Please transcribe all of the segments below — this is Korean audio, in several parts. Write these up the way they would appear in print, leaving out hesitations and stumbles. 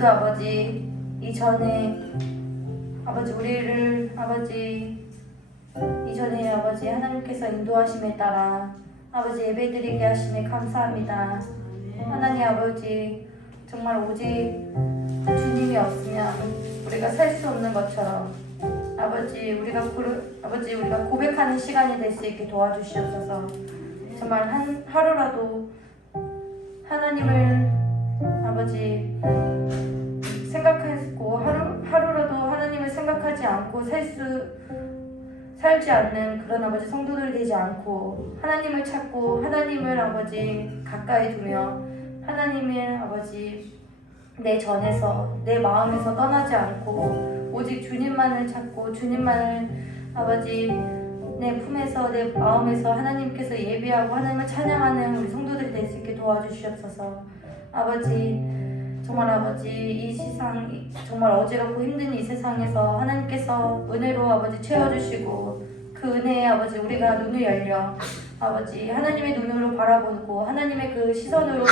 우리도 아버지 이전에 아버지 우리를 아버지 이전에 아버지 하나님께서 인도하심에 따라 아버지 예배드리게 하심에 감사합니다. 하나님 아버지 정말 오직 주님이 없으면 우리가 살 수 없는 것처럼 아버지 우리가 고백하는 시간이 될 수 있게 도와주시옵소서. 정말 하루라도 하나님을 아버지 생각하고 하루라도 하나님을 생각하지 않고 살지 않는 그런 아버지 성도들이 되지 않고 하나님을 찾고 하나님을 아버지 가까이 두며 하나님의 아버지 내 전에서 내 마음에서 떠나지 않고 오직 주님만을 찾고 주님만을 아버지 내 품에서 내 마음에서 하나님께서 예비하고 하나님을 찬양하는 우리 성도들이 될 수 있게 도와주시옵소서. 아버지 정말 아버지 이 세상 정말 어지럽고 힘든 이 세상에서 하나님께서 은혜로 아버지 채워주시고 그 은혜에 아버지 우리가 눈을 열려 아버지 하나님의 눈으로 바라보고 하나님의 그 시선으로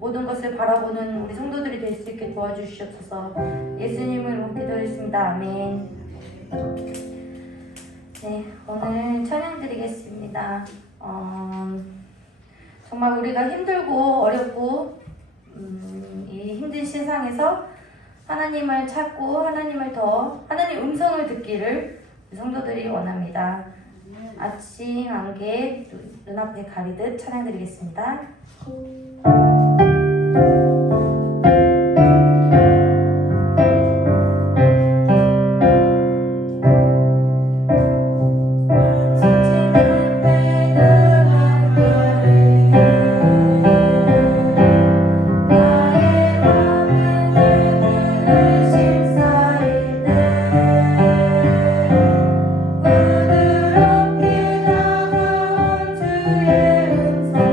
모든 것을 바라보는 우리 성도들이 될 수 있게 도와주시옵소서. 예수님으로 기도했습니다. 아멘. 네, 오늘 찬양 드리겠습니다. 정말 우리가 힘들고 어렵고 이 힘든 세상에서 하나님을 찾고 하나님 음성을 듣기를 성도들이 원합니다. 아침 안개 눈앞에 가리듯 찬양 드리겠습니다. 주의 음성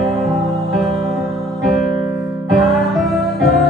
아무도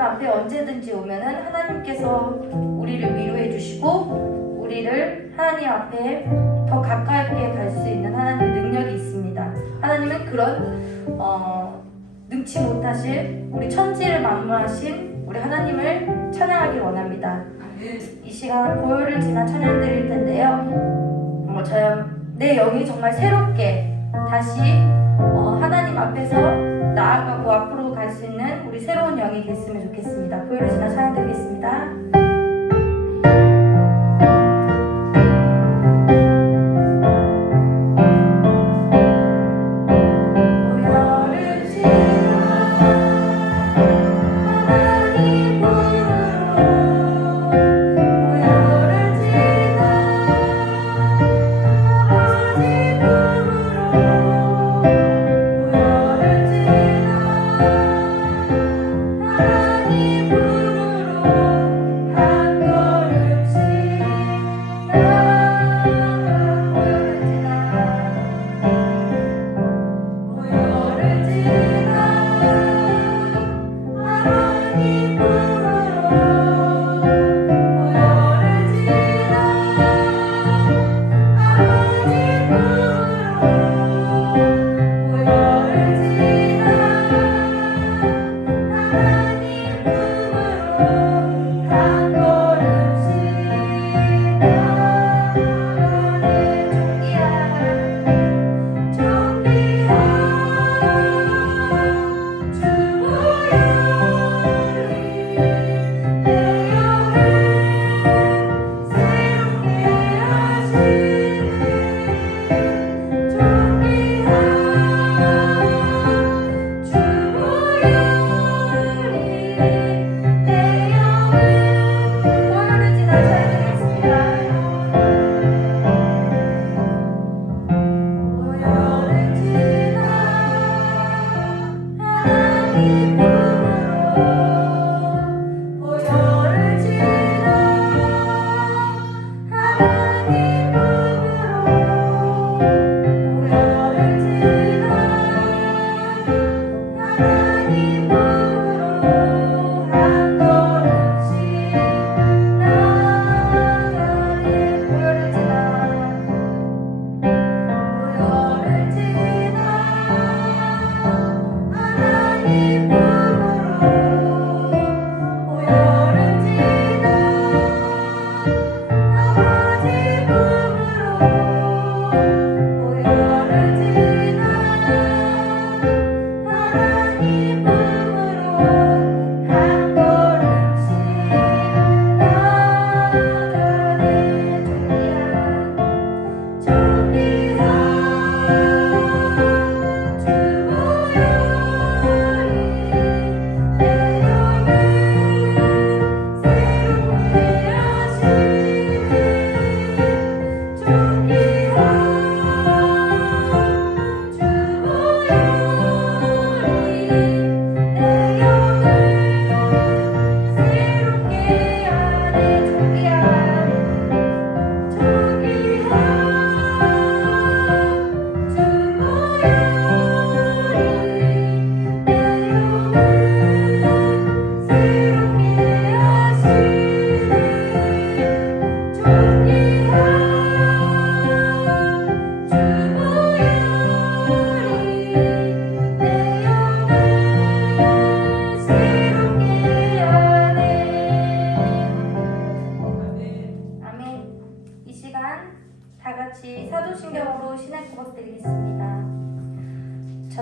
하나님 앞에 언제든지 오면은 하나님께서 우리를 위로해 주시고 우리를 하나님 앞에 더 가깝게 갈 수 있는 하나님의 능력이 있습니다. 하나님은 그런 능치 못하실 우리 천지를 만무하신 우리 하나님을 찬양하길 원합니다. 이 시간 보혈을 지나 찬양 드릴 텐데요. 내 영이 정말 새롭게 다시 하나님 앞에서 나아가고 앞으로 갈 수 있는 우리 새로운 영이 됐으면 좋겠습니다. 보혈을 지나 찬양 드리겠습니다.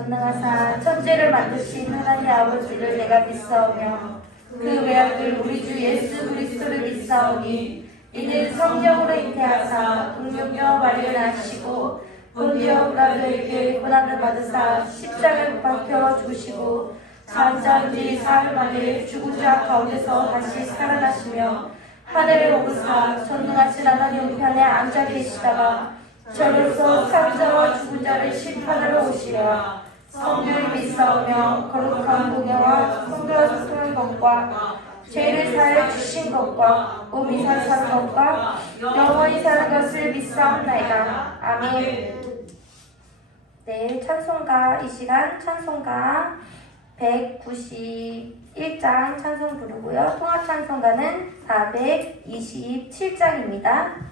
전능하사 천지를 만드신 하나님 아버지를 내가 믿사오며 그 외아들 우리 주 예수 그리스도를 믿사오니 이는 성령으로 잉태하사 동정녀 마리아 낳으시고 본디오 빌라도에게 고난을 받으사 십자가에 못 박혀 죽으시고 장자한 지 사흘 만에 죽은 자 가운데서 다시 살아나시며 하늘에 오르사 전능하신 하나님 우편에 앉아 계시다가 저로서 산자와 죽은 자를 심판하러 오시리라. 성령을 믿사오며 거룩한 공예와 성도와 소통한 것과 죄를 사해 주신 것과 몸이 사는 것과 영원히 사는 것을 믿사옵나이다. 아멘. 네, 찬송가 이 시간 찬송가 191 1장 찬송 부르고요. 통합 찬송가는 427장입니다.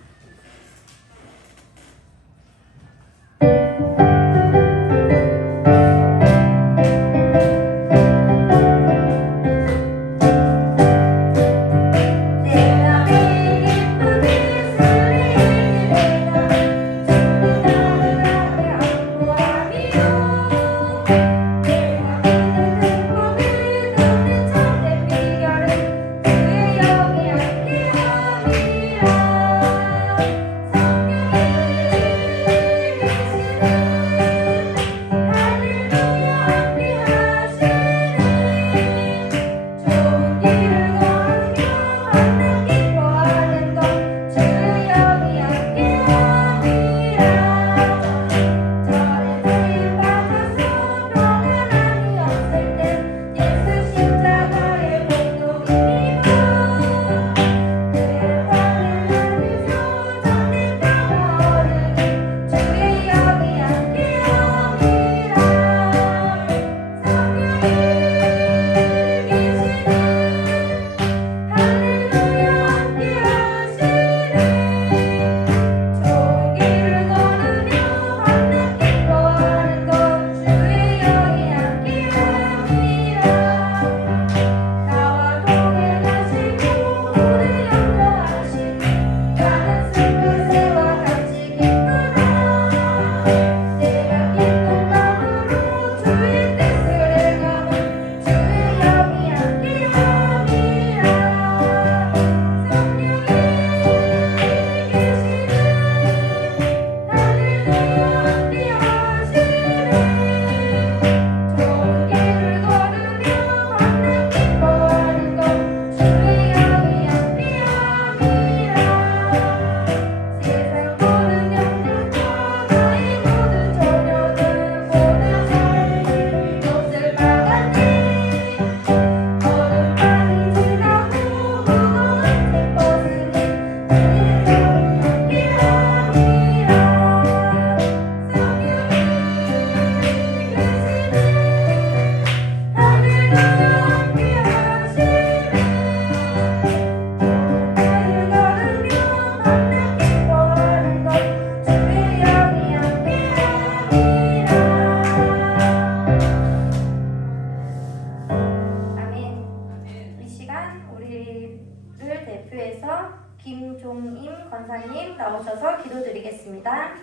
김종임 권사님 나오셔서 기도드리겠습니다.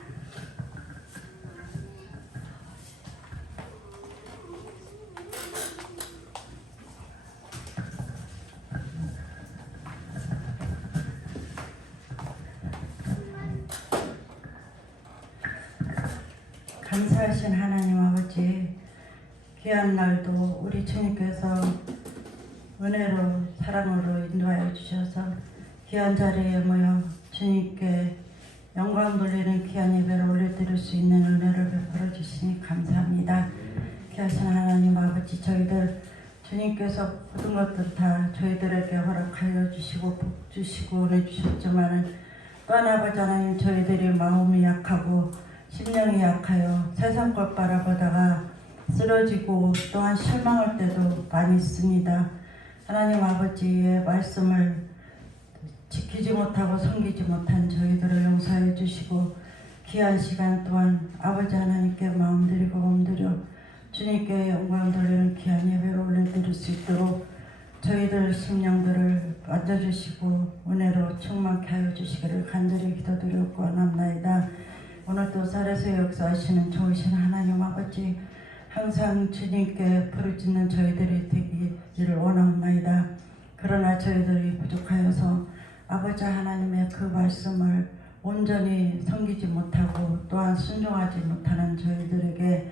감사하신 하나님 아버지, 귀한 날도 우리 주님께서 은혜로 사랑으로 인도하여 주셔서 귀한 자리에 모여 주님께 영광 돌리는 귀한 예배를 올려드릴 수 있는 은혜를 베풀어 주시니 감사합니다. 귀하신 하나님 아버지, 저희들 주님께서 모든 것들 다 저희들에게 허락하여 주시고 복 주시고 은혜 주셨지만 또한 아버지 하나님, 저희들이 마음이 약하고 심령이 약하여 세상 것 바라보다가 쓰러지고 또한 실망할 때도 많이 있습니다. 하나님 아버지의 말씀을 지키지 못하고 섬기지 못한 저희들을 용서해 주시고 귀한 시간 또한 아버지 하나님께 마음드리고 몸드려 주님께 영광 돌리는 귀한 예배를 올려드릴 수 있도록 저희들 심령들을 만져주시고 은혜로 충만케 하여 주시기를 간절히 기도드렸고 원합나이다. 오늘도 살에서 역사하시는 좋으신 하나님 아버지, 항상 주님께 부르짖는 저희들이 되기를 원합나이다. 그러나 저희들이 부족하여서 아버지 하나님의 그 말씀을 온전히 섬기지 못하고 또한 순종하지 못하는 저희들에게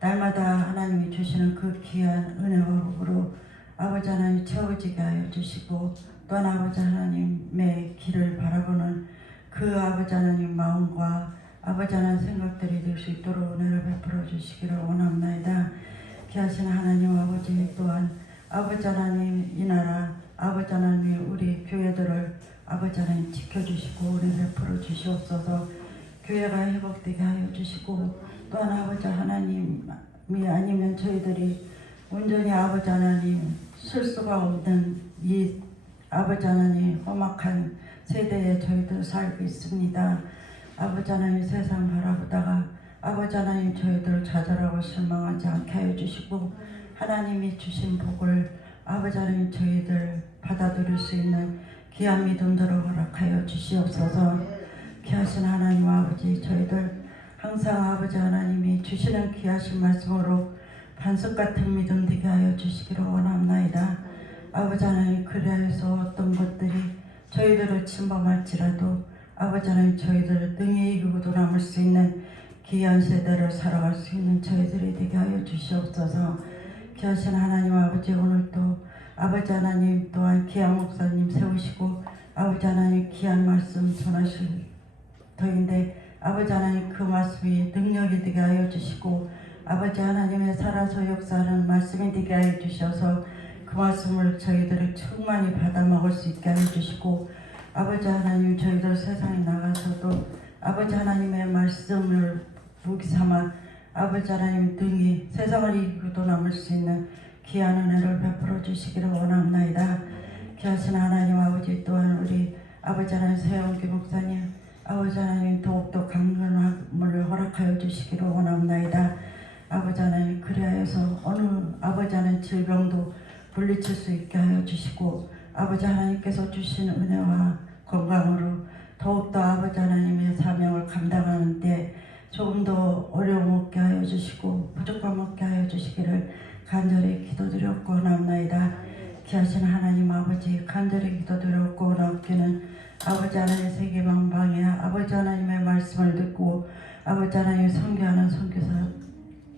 날마다 하나님이 주시는 그 귀한 은혜와 복으로 아버지 하나님 채워지게 하여 주시고 또한 아버지 하나님의 길을 바라보는 그 아버지 하나님 마음과 아버지 하나님 생각들이 될 수 있도록 은혜를 베풀어 주시기를 원합나이다. 귀하신 하나님 아버지, 또한 아버지 하나님 이 나라 아버지 하나님 우리 교회들을 아버지 하나님 지켜주시고 은혜 베풀어 주시옵소서. 교회가 회복되게 하여 주시고 또한 아버지 하나님이 아니면 저희들이 온전히 아버지 하나님 실수가 없는 이 아버지 하나님 험악한 세대에 저희들 살고 있습니다. 아버지 하나님 세상 바라보다가 아버지 하나님 저희들 좌절하고 실망하지 않게 하여 주시고 하나님이 주신 복을 아버지 하나님 저희들 받아들일 수 있는 귀한 믿음들을 허락하여 주시옵소서. 귀하신 하나님 아버지 저희들 항상 아버지 하나님이 주시는 귀하신 말씀으로 반석 같은 믿음 되게 하여 주시기를 원합나이다. 아버지 하나님 그리하여서 어떤 것들이 저희들을 침범할지라도 아버지 하나님 저희들을 능히 이기고도 남을 수 있는 귀한 세대를 살아갈 수 있는 저희들이 되게 하여 주시옵소서. 귀하신 하나님 아버지 오늘도 아버지 하나님 또한 귀한 목사님 세우시고 아버지 하나님 귀한 말씀 전하실 터인데 아버지 하나님 그 말씀이 능력이 되게 하여 주시고 아버지 하나님의 살아서 역사하는 말씀이 되게 하여 주셔서 그 말씀을 저희들이 충만히 받아 먹을 수 있게 하여 주시고 아버지 하나님 저희들 세상에 나가서도 아버지 하나님의 말씀을 무기 삼아 아버지 하나님 등이 세상을 이기고도 남을 수 있는 귀한 은혜를 베풀어 주시기를 원합나이다. 귀하신 하나님 아버지 또한 우리 아버지 하나님 세영기 목사님 아버지 하나님 더욱더 강건함을 허락하여 주시기를 원합나이다. 아버지 하나님 그리하여서 어느 아버지 하나님 질병도 물리칠 수 있게 하여 주시고 아버지 하나님께서 주신 은혜와 건강으로 더욱더 아버지 하나님의 사명을 감당하는 데 조금 더 어려움 없게 하여 주시고 부족함 없게 하여 주시기를 간절히 기도드렸고 원합나이다. 귀하신 하나님 아버지 간절히 기도드렸고 원하옵기는 아버지 하나님 세계방방에 아버지 하나님의 말씀을 듣고 아버지 하나님 선교하는 선교사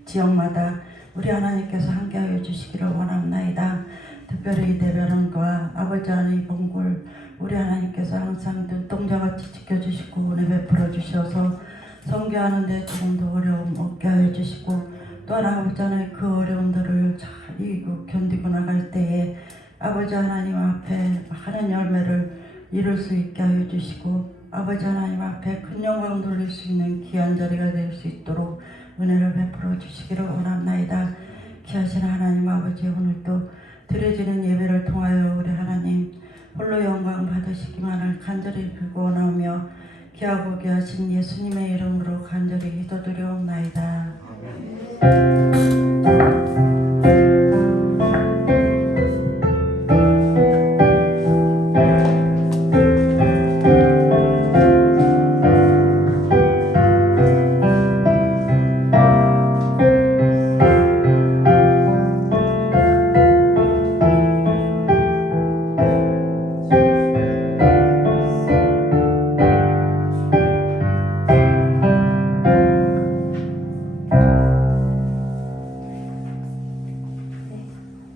지역마다 우리 하나님께서 함께하여 주시기를 원합나이다. 특별히 이 대변원과 아버지 하나님 봉골 우리 하나님께서 항상 눈동자같이 지켜주시고 은혜 베풀어 주셔서 선교하는 데 조금 더 어려움 없게 하여 주시고 또한 아버지 하나님 그 어려움들을 잘 이기고 견디고 나갈 때에 아버지 하나님 앞에 많은 열매를 이룰 수 있게 하여 주시고 아버지 하나님 앞에 큰 영광 돌릴 수 있는 귀한 자리가 될 수 있도록 은혜를 베풀어 주시기를 원합나이다. 귀하신 하나님 아버지 오늘도 드려지는 예배를 통하여 우리 하나님 홀로 영광 받으시기만을 간절히 빌고 원하며 귀하고 귀하신 예수님의 이름으로 간절히 기도드려옵나이다.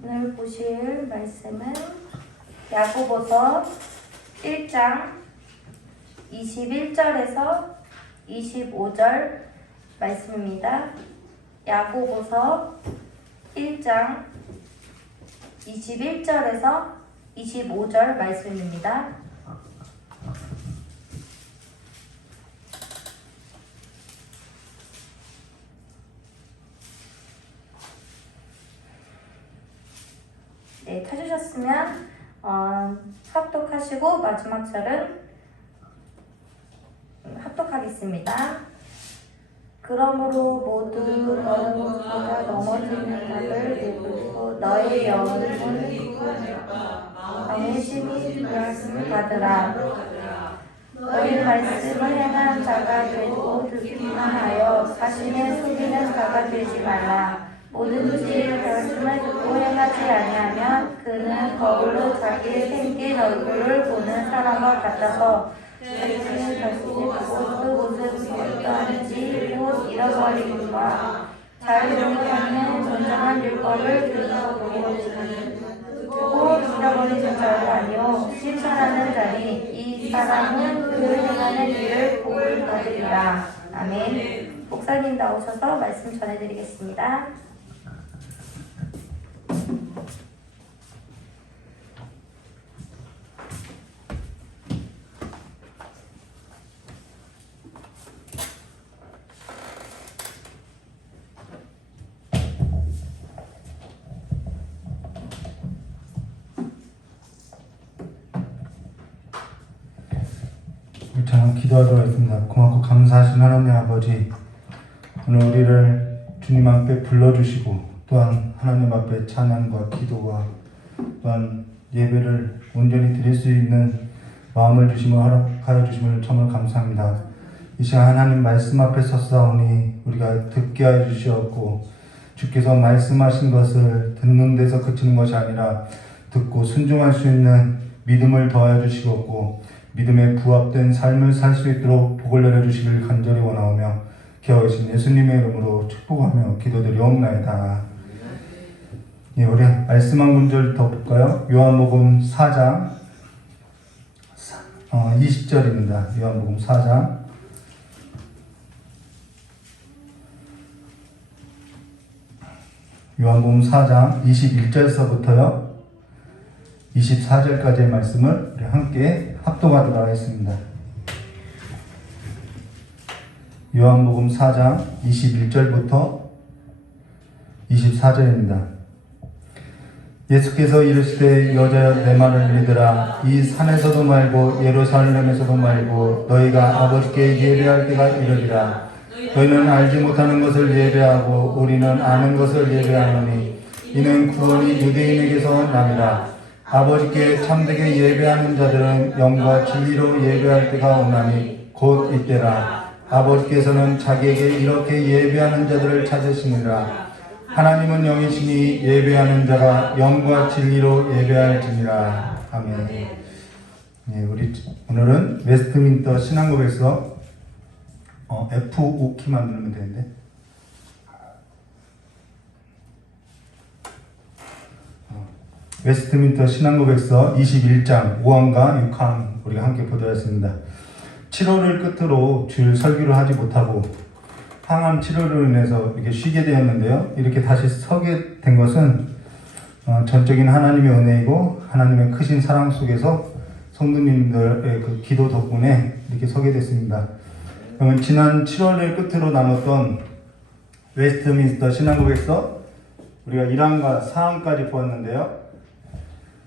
오늘 보실 말씀은 야고보서 1장 21절에서 25절 말씀입니다. 야고보서 1장 21절에서 25절 말씀입니다. 네, 찾으셨으면 합독하시고 마지막 절은 합독하겠습니다. 그러므로 모두 너는 무엇보다 넘어지는 답을 내버리고 너의 영혼은 영의 심히 말씀을 받으라. 너희 말씀을 행한 자가 되고 듣기만 하여 자신의 속이는 자가 되지 말라. 뭐든지 말씀을 듣고 행하지 아니하면 그는 거울로 자기의 생긴 얼굴을 보는 사람과 같아서 자신을 보고 또 무슨 어떠한지 곧 잃어버리기와 자유롭게하는 정정한 율법을 들여보고 듣고 잃어버리는 자가 아니요 실천하는 자니 이 사람은 그 행하는 일을 복을 받으리라. 아멘. 목사님 나오셔서 말씀 전해드리겠습니다. 자, 기도하도록 하겠습니다. 고맙고 감사하신 하나님 아버지, 오늘 우리를 주님 앞에 불러주시고 또한 하나님 앞에 찬양과 기도와 또한 예배를 온전히 드릴 수 있는 마음을 주심을 허락하여 주심을 정말 감사합니다. 이 시간 하나님 말씀 앞에 섰사오니 우리가 듣게 하여 주시었고, 주께서 말씀하신 것을 듣는 데서 그치는 것이 아니라 듣고 순종할 수 있는 믿음을 더하여 주시었고, 믿음에 부합된 삶을 살 수 있도록 복을 내려주시길 간절히 원하오며 기어오신 예수님의 이름으로 축복하며 기도드리옵나이다. 예, 우리 말씀 한 문절 더 볼까요? 요한복음 4장 20절입니다. 요한복음 4장 요한복음 4장 21절서부터요 24절까지의 말씀을 우리 함께 합독하도록 하겠습니다. 요한복음 4장 21절부터 24절입니다. 예수께서 이르시되 여자여 내 말을 믿으라. 이 산에서도 말고 예루살렘에서도 말고 너희가 아버지께 예배할 때가 이르리라. 너희는 알지 못하는 것을 예배하고 우리는 아는 것을 예배하노니 이는 구원이 유대인에게서 남이라. 아버지께 참되게 예배하는 자들은 영과 진리로 예배할 때가 오나니 곧 이때라. 아버지께서는 자기에게 이렇게 예배하는 자들을 찾으시니라. 하나님은 영이시니 예배하는 자가 영과 진리로 예배할지니라. 아멘. 예, 우리 오늘은 웨스트민스터 신앙고백서 F5키만 누르면 되는데 웨스트민스터 신앙고백서 21장 5항과 6항 우리가 함께 보도록 했습니다. 7월을 끝으로 주일 설교를 하지 못하고 항암 치료로 인해서 이렇게 쉬게 되었는데요. 이렇게 다시 서게 된 것은 전적인 하나님의 은혜이고 하나님의 크신 사랑 속에서 성도님들의 그 기도 덕분에 이렇게 서게 됐습니다. 그러면 지난 7월을 끝으로 나눴던 웨스트민스터 신앙고백서 우리가 1항과 4항까지 보았는데요.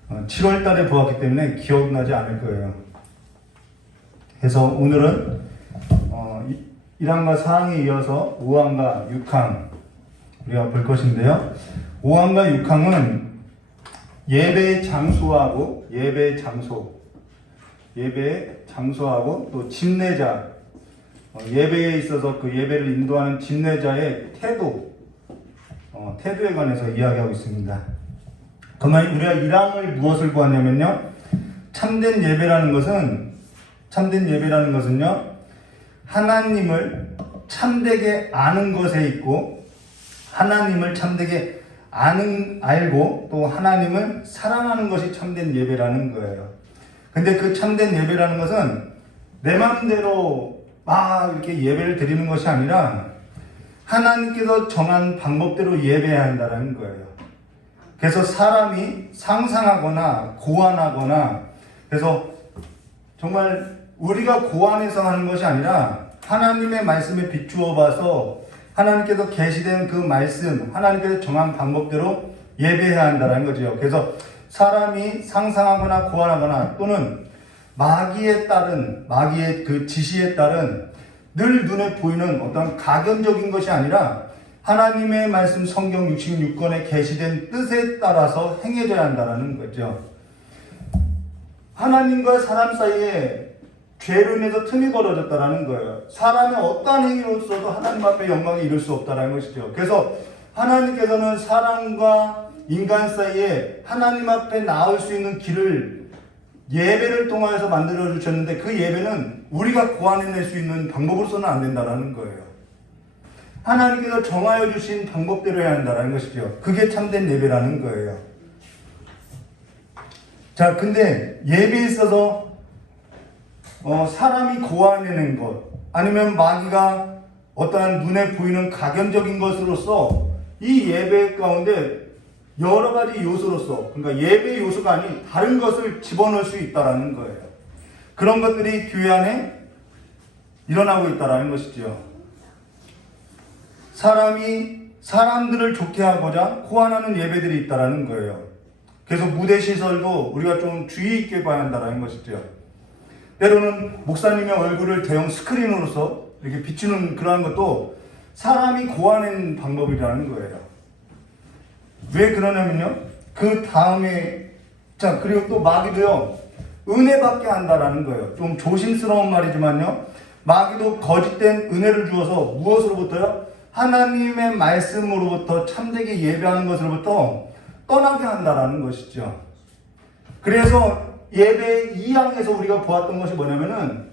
7월 달에 보았기 때문에 기억나지 않을 거예요. 그래서 오늘은 1항과 4항에 이어서 5항과 6항 우리가 볼 것인데요. 5항과 6항은 예배의 장소하고 예배의 장소하고 또 집례자, 예배에 있어서 그 예배를 인도하는 집례자의 태도에 관해서 이야기하고 있습니다. 그러면 우리가 1항을 무엇을 보았냐면요. 참된 예배라는 것은요. 하나님을 참되게 아는 것에 있고 하나님을 참되게 알고 또 하나님을 사랑하는 것이 참된 예배라는 거예요. 근데 그 참된 예배라는 것은 내 마음대로 막 이렇게 예배를 드리는 것이 아니라 하나님께서 정한 방법대로 예배해야 한다는 거예요. 그래서 사람이 상상하거나 고안하거나 그래서 정말 우리가 고안해서 하는 것이 아니라 하나님의 말씀에 비추어 봐서 하나님께서 계시된 그 말씀, 하나님께서 정한 방법대로 예배해야 한다는 거죠. 그래서 사람이 상상하거나 고안하거나 또는 마귀의 그 지시에 따른 늘 눈에 보이는 어떤 가견적인 것이 아니라 하나님의 말씀 성경 66권에 계시된 뜻에 따라서 행해져야 한다는 거죠. 하나님과 사람 사이에 죄로 인해서 틈이 벌어졌다는 거예요. 사람의 어떠한 행위로서도 하나님 앞에 영광에 이룰 수 없다는 것이죠. 그래서 하나님께서는 사람과 인간 사이에 하나님 앞에 나올 수 있는 길을 예배를 통하여서 만들어 주셨는데 그 예배는 우리가 고안해낼 수 있는 방법으로서는 안 된다는 거예요. 하나님께서 정하여 주신 방법대로 해야 한다는 것이죠. 그게 참된 예배라는 거예요. 자, 근데 예배에 있어서 사람이 고안해낸 것 아니면 마귀가 어떠한 눈에 보이는 가견적인 것으로서 이 예배 가운데 여러 가지 요소로서 그러니까 예배 요소가 아닌 다른 것을 집어넣을 수 있다는 거예요. 그런 것들이 교회 안에 일어나고 있다는 것이죠. 사람이 사람들을 좋게 하고자 고안하는 예배들이 있다는 거예요. 그래서 무대 시설도 우리가 좀 주의 있게 봐야 한다는 것이죠. 때로는 목사님의 얼굴을 대형 스크린으로서 이렇게 비추는 그러한 것도 사람이 고안한 방법이라는 거예요. 왜 그러냐면요. 그 다음에 자 그리고 또 마귀도요. 은혜받게 한다라는 거예요. 좀 조심스러운 말이지만요. 마귀도 거짓된 은혜를 주어서 무엇으로부터요? 하나님의 말씀으로부터 참되게 예배하는 것으로부터 떠나게 한다라는 것이죠. 그래서 예배 2항에서 우리가 보았던 것이 뭐냐면은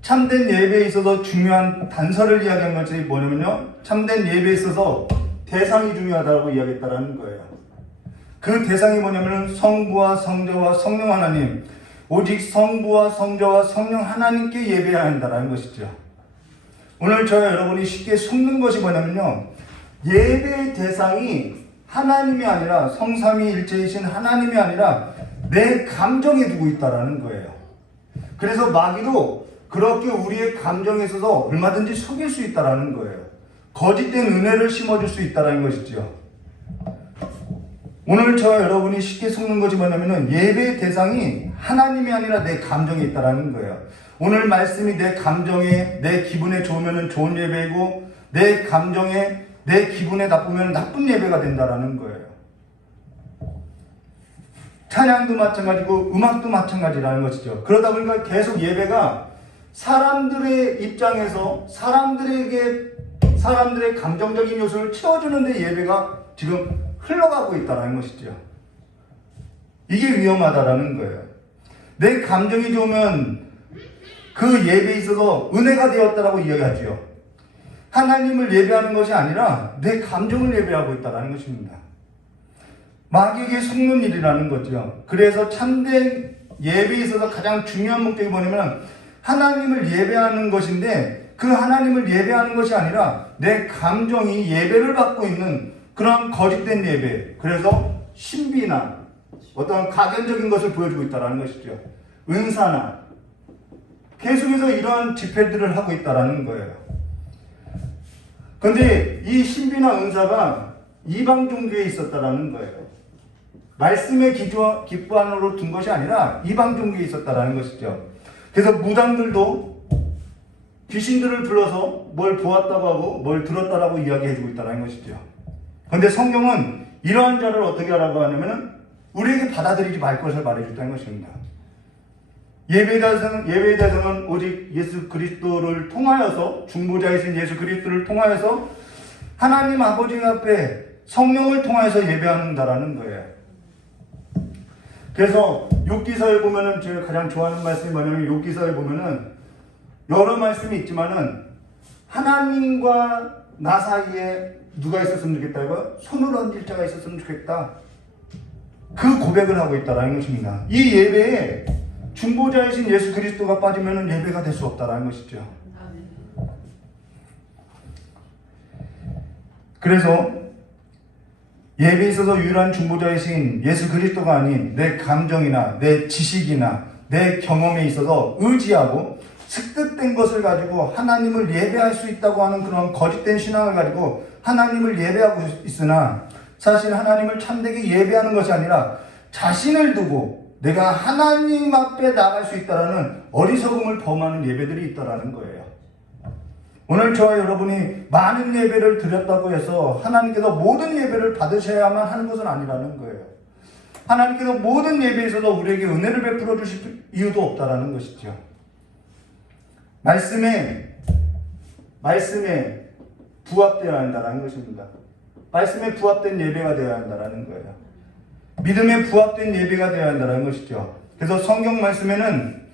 참된 예배에 있어서 중요한 단서를 이야기한 것이 뭐냐면요. 참된 예배에 있어서 대상이 중요하다고 이야기했다라는 거예요. 그 대상이 뭐냐면은 성부와 성자와 성령 하나님, 오직 성부와 성자와 성령 하나님께 예배해야 한다라는 것이죠. 오늘 저와 여러분이 쉽게 속는 것이 뭐냐면요. 예배의 대상이 하나님이 아니라 성삼위일체이신 하나님이 아니라 내 감정에 두고 있다라는 거예요. 그래서 마귀도 그렇게 우리의 감정에 있어서 얼마든지 속일 수 있다라는 거예요. 거짓된 은혜를 심어줄 수 있다라는 것이죠. 오늘 저와 여러분이 쉽게 속는 것이 뭐냐면은 예배의 대상이 하나님이 아니라 내 감정에 있다라는 거예요. 오늘 말씀이 내 감정에, 내 기분에 좋으면 좋은 예배이고 내 감정에, 내 기분에 나쁘면 나쁜 예배가 된다라는 거예요. 찬양도 마찬가지고 음악도 마찬가지라는 것이죠. 그러다 보니까 계속 예배가 사람들의 입장에서 사람들의 감정적인 요소를 채워주는데 예배가 지금 흘러가고 있다는 것이죠. 이게 위험하다라는 거예요. 내 감정이 좋으면 그 예배에 있어서 은혜가 되었다라고 이야기하죠. 하나님을 예배하는 것이 아니라 내 감정을 예배하고 있다는 것입니다. 마귀에게 속는 일이라는 거죠. 그래서 참된 예배에 있어서 가장 중요한 목적이 뭐냐면 하나님을 예배하는 것인데 그 하나님을 예배하는 것이 아니라 내 감정이 예배를 받고 있는 그런 거짓된 예배, 그래서 신비나 어떤 가견적인 것을 보여주고 있다는 것이죠. 은사나 계속해서 이러한 집회들을 하고 있다는 거예요. 그런데 이 신비나 은사가 이방 종교에 있었다는 거예요. 말씀의 기초 안으로 둔 것이 아니라 이방 종교에 있었다는 것이죠. 그래서 무당들도 귀신들을 불러서 뭘 보았다고 하고 뭘 들었다라고 이야기해주고 있다는 것이죠. 그런데 성경은 이러한 자를 어떻게 하라고 하냐면은 우리에게 받아들이지 말 것을 말해줬다는 것입니다. 예배에 대해서는 오직 예수 그리스도를 통하여서 중보자이신 예수 그리스도를 통하여서 하나님 아버지 앞에 성령을 통하여서 예배한다라는 거예요. 그래서 욥기서에 보면은 제가 가장 좋아하는 말씀이 뭐냐면 욥기서에 보면은 여러 말씀이 있지만은 하나님과 나 사이에 누가 있었으면 좋겠다 이거 손을 얹을 자가 있었으면 좋겠다. 그 고백을 하고 있다라는 것입니다. 이 예배에 중보자이신 예수 그리스도가 빠지면 예배가 될 수 없다라는 것이죠. 그래서 예배에 있어서 유일한 중보자이신 예수 그리스도가 아닌 내 감정이나 내 지식이나 내 경험에 있어서 의지하고 습득된 것을 가지고 하나님을 예배할 수 있다고 하는 그런 거짓된 신앙을 가지고 하나님을 예배하고 있으나 사실 하나님을 참되게 예배하는 것이 아니라 자신을 두고 내가 하나님 앞에 나갈 수 있다라는 어리석음을 범하는 예배들이 있다라는 거예요. 오늘 저와 여러분이 많은 예배를 드렸다고 해서 하나님께서 모든 예배를 받으셔야만 하는 것은 아니라는 거예요. 하나님께서 모든 예배에 있어서 우리에게 은혜를 베풀어 주실 이유도 없다라는 것이죠. 말씀에 부합되어야 한다는 것입니다. 말씀에 부합된 예배가 되어야 한다는 거예요. 믿음에 부합된 예배가 되어야 한다는 것이죠. 그래서 성경 말씀에는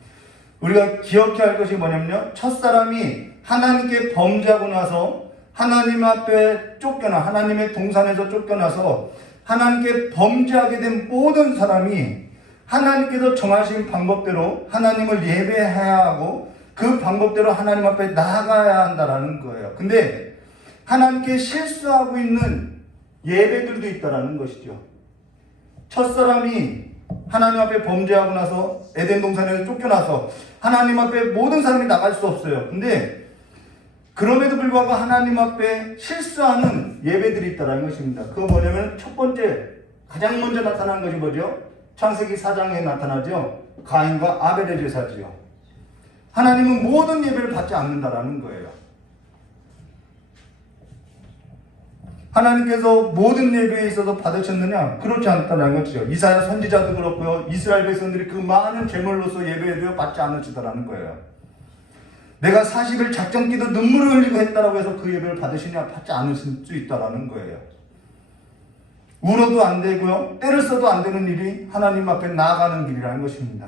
우리가 기억해야 할 것이 뭐냐면요. 첫사람이 하나님께 범죄하고 나서 하나님 앞에 쫓겨나 하나님의 동산에서 쫓겨나서 하나님께 범죄하게 된 모든 사람이 하나님께서 정하신 방법대로 하나님을 예배해야 하고 그 방법대로 하나님 앞에 나아가야 한다는 거예요. 근데 하나님께 실수하고 있는 예배들도 있다는 것이죠. 첫사람이 하나님 앞에 범죄하고 나서 에덴 동산에서 쫓겨나서 하나님 앞에 모든 사람이 나갈 수 없어요. 근데 그럼에도 불구하고 하나님 앞에 실수하는 예배들이 있다는 것입니다. 그거 뭐냐면 첫 번째 가장 먼저 나타난 것이 뭐죠? 창세기 4장에 나타나죠. 가인과 아벨의 제사지요. 하나님은 모든 예배를 받지 않는다라는 거예요. 하나님께서 모든 예배에 있어서 받으셨느냐? 그렇지 않다는 것이죠. 이사야 선지자도 그렇고요. 이스라엘 백성들이 그 많은 제물로서 예배에도 받지 않으시더라는 거예요. 내가 40일 작정기도 눈물을 흘리고 했다라고 해서 그 예배를 받으시냐? 받지 않으실 수 있다라는 거예요. 울어도 안 되고요. 때를 써도 안 되는 일이 하나님 앞에 나아가는 길이라는 것입니다.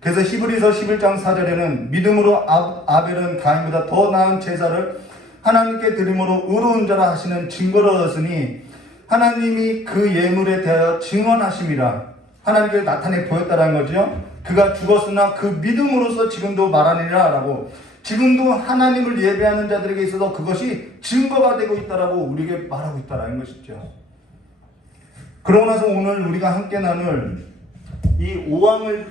그래서 히브리서 11장 4절에는 믿음으로 아벨은 가인보다 더 나은 제사를 하나님께 드림으로 의로운 자라 하시는 증거를 얻었으니 하나님이 그 예물에 대하여 증언하심이라. 하나님께 나타내 보였다라는 거죠. 그가 죽었으나 그 믿음으로써 지금도 말하느니라 라고, 지금도 하나님을 예배하는 자들에게 있어서 그것이 증거가 되고 있다라고 우리에게 말하고 있다라는 것이죠. 그러고 나서 오늘 우리가 함께 나눌 이 5왕을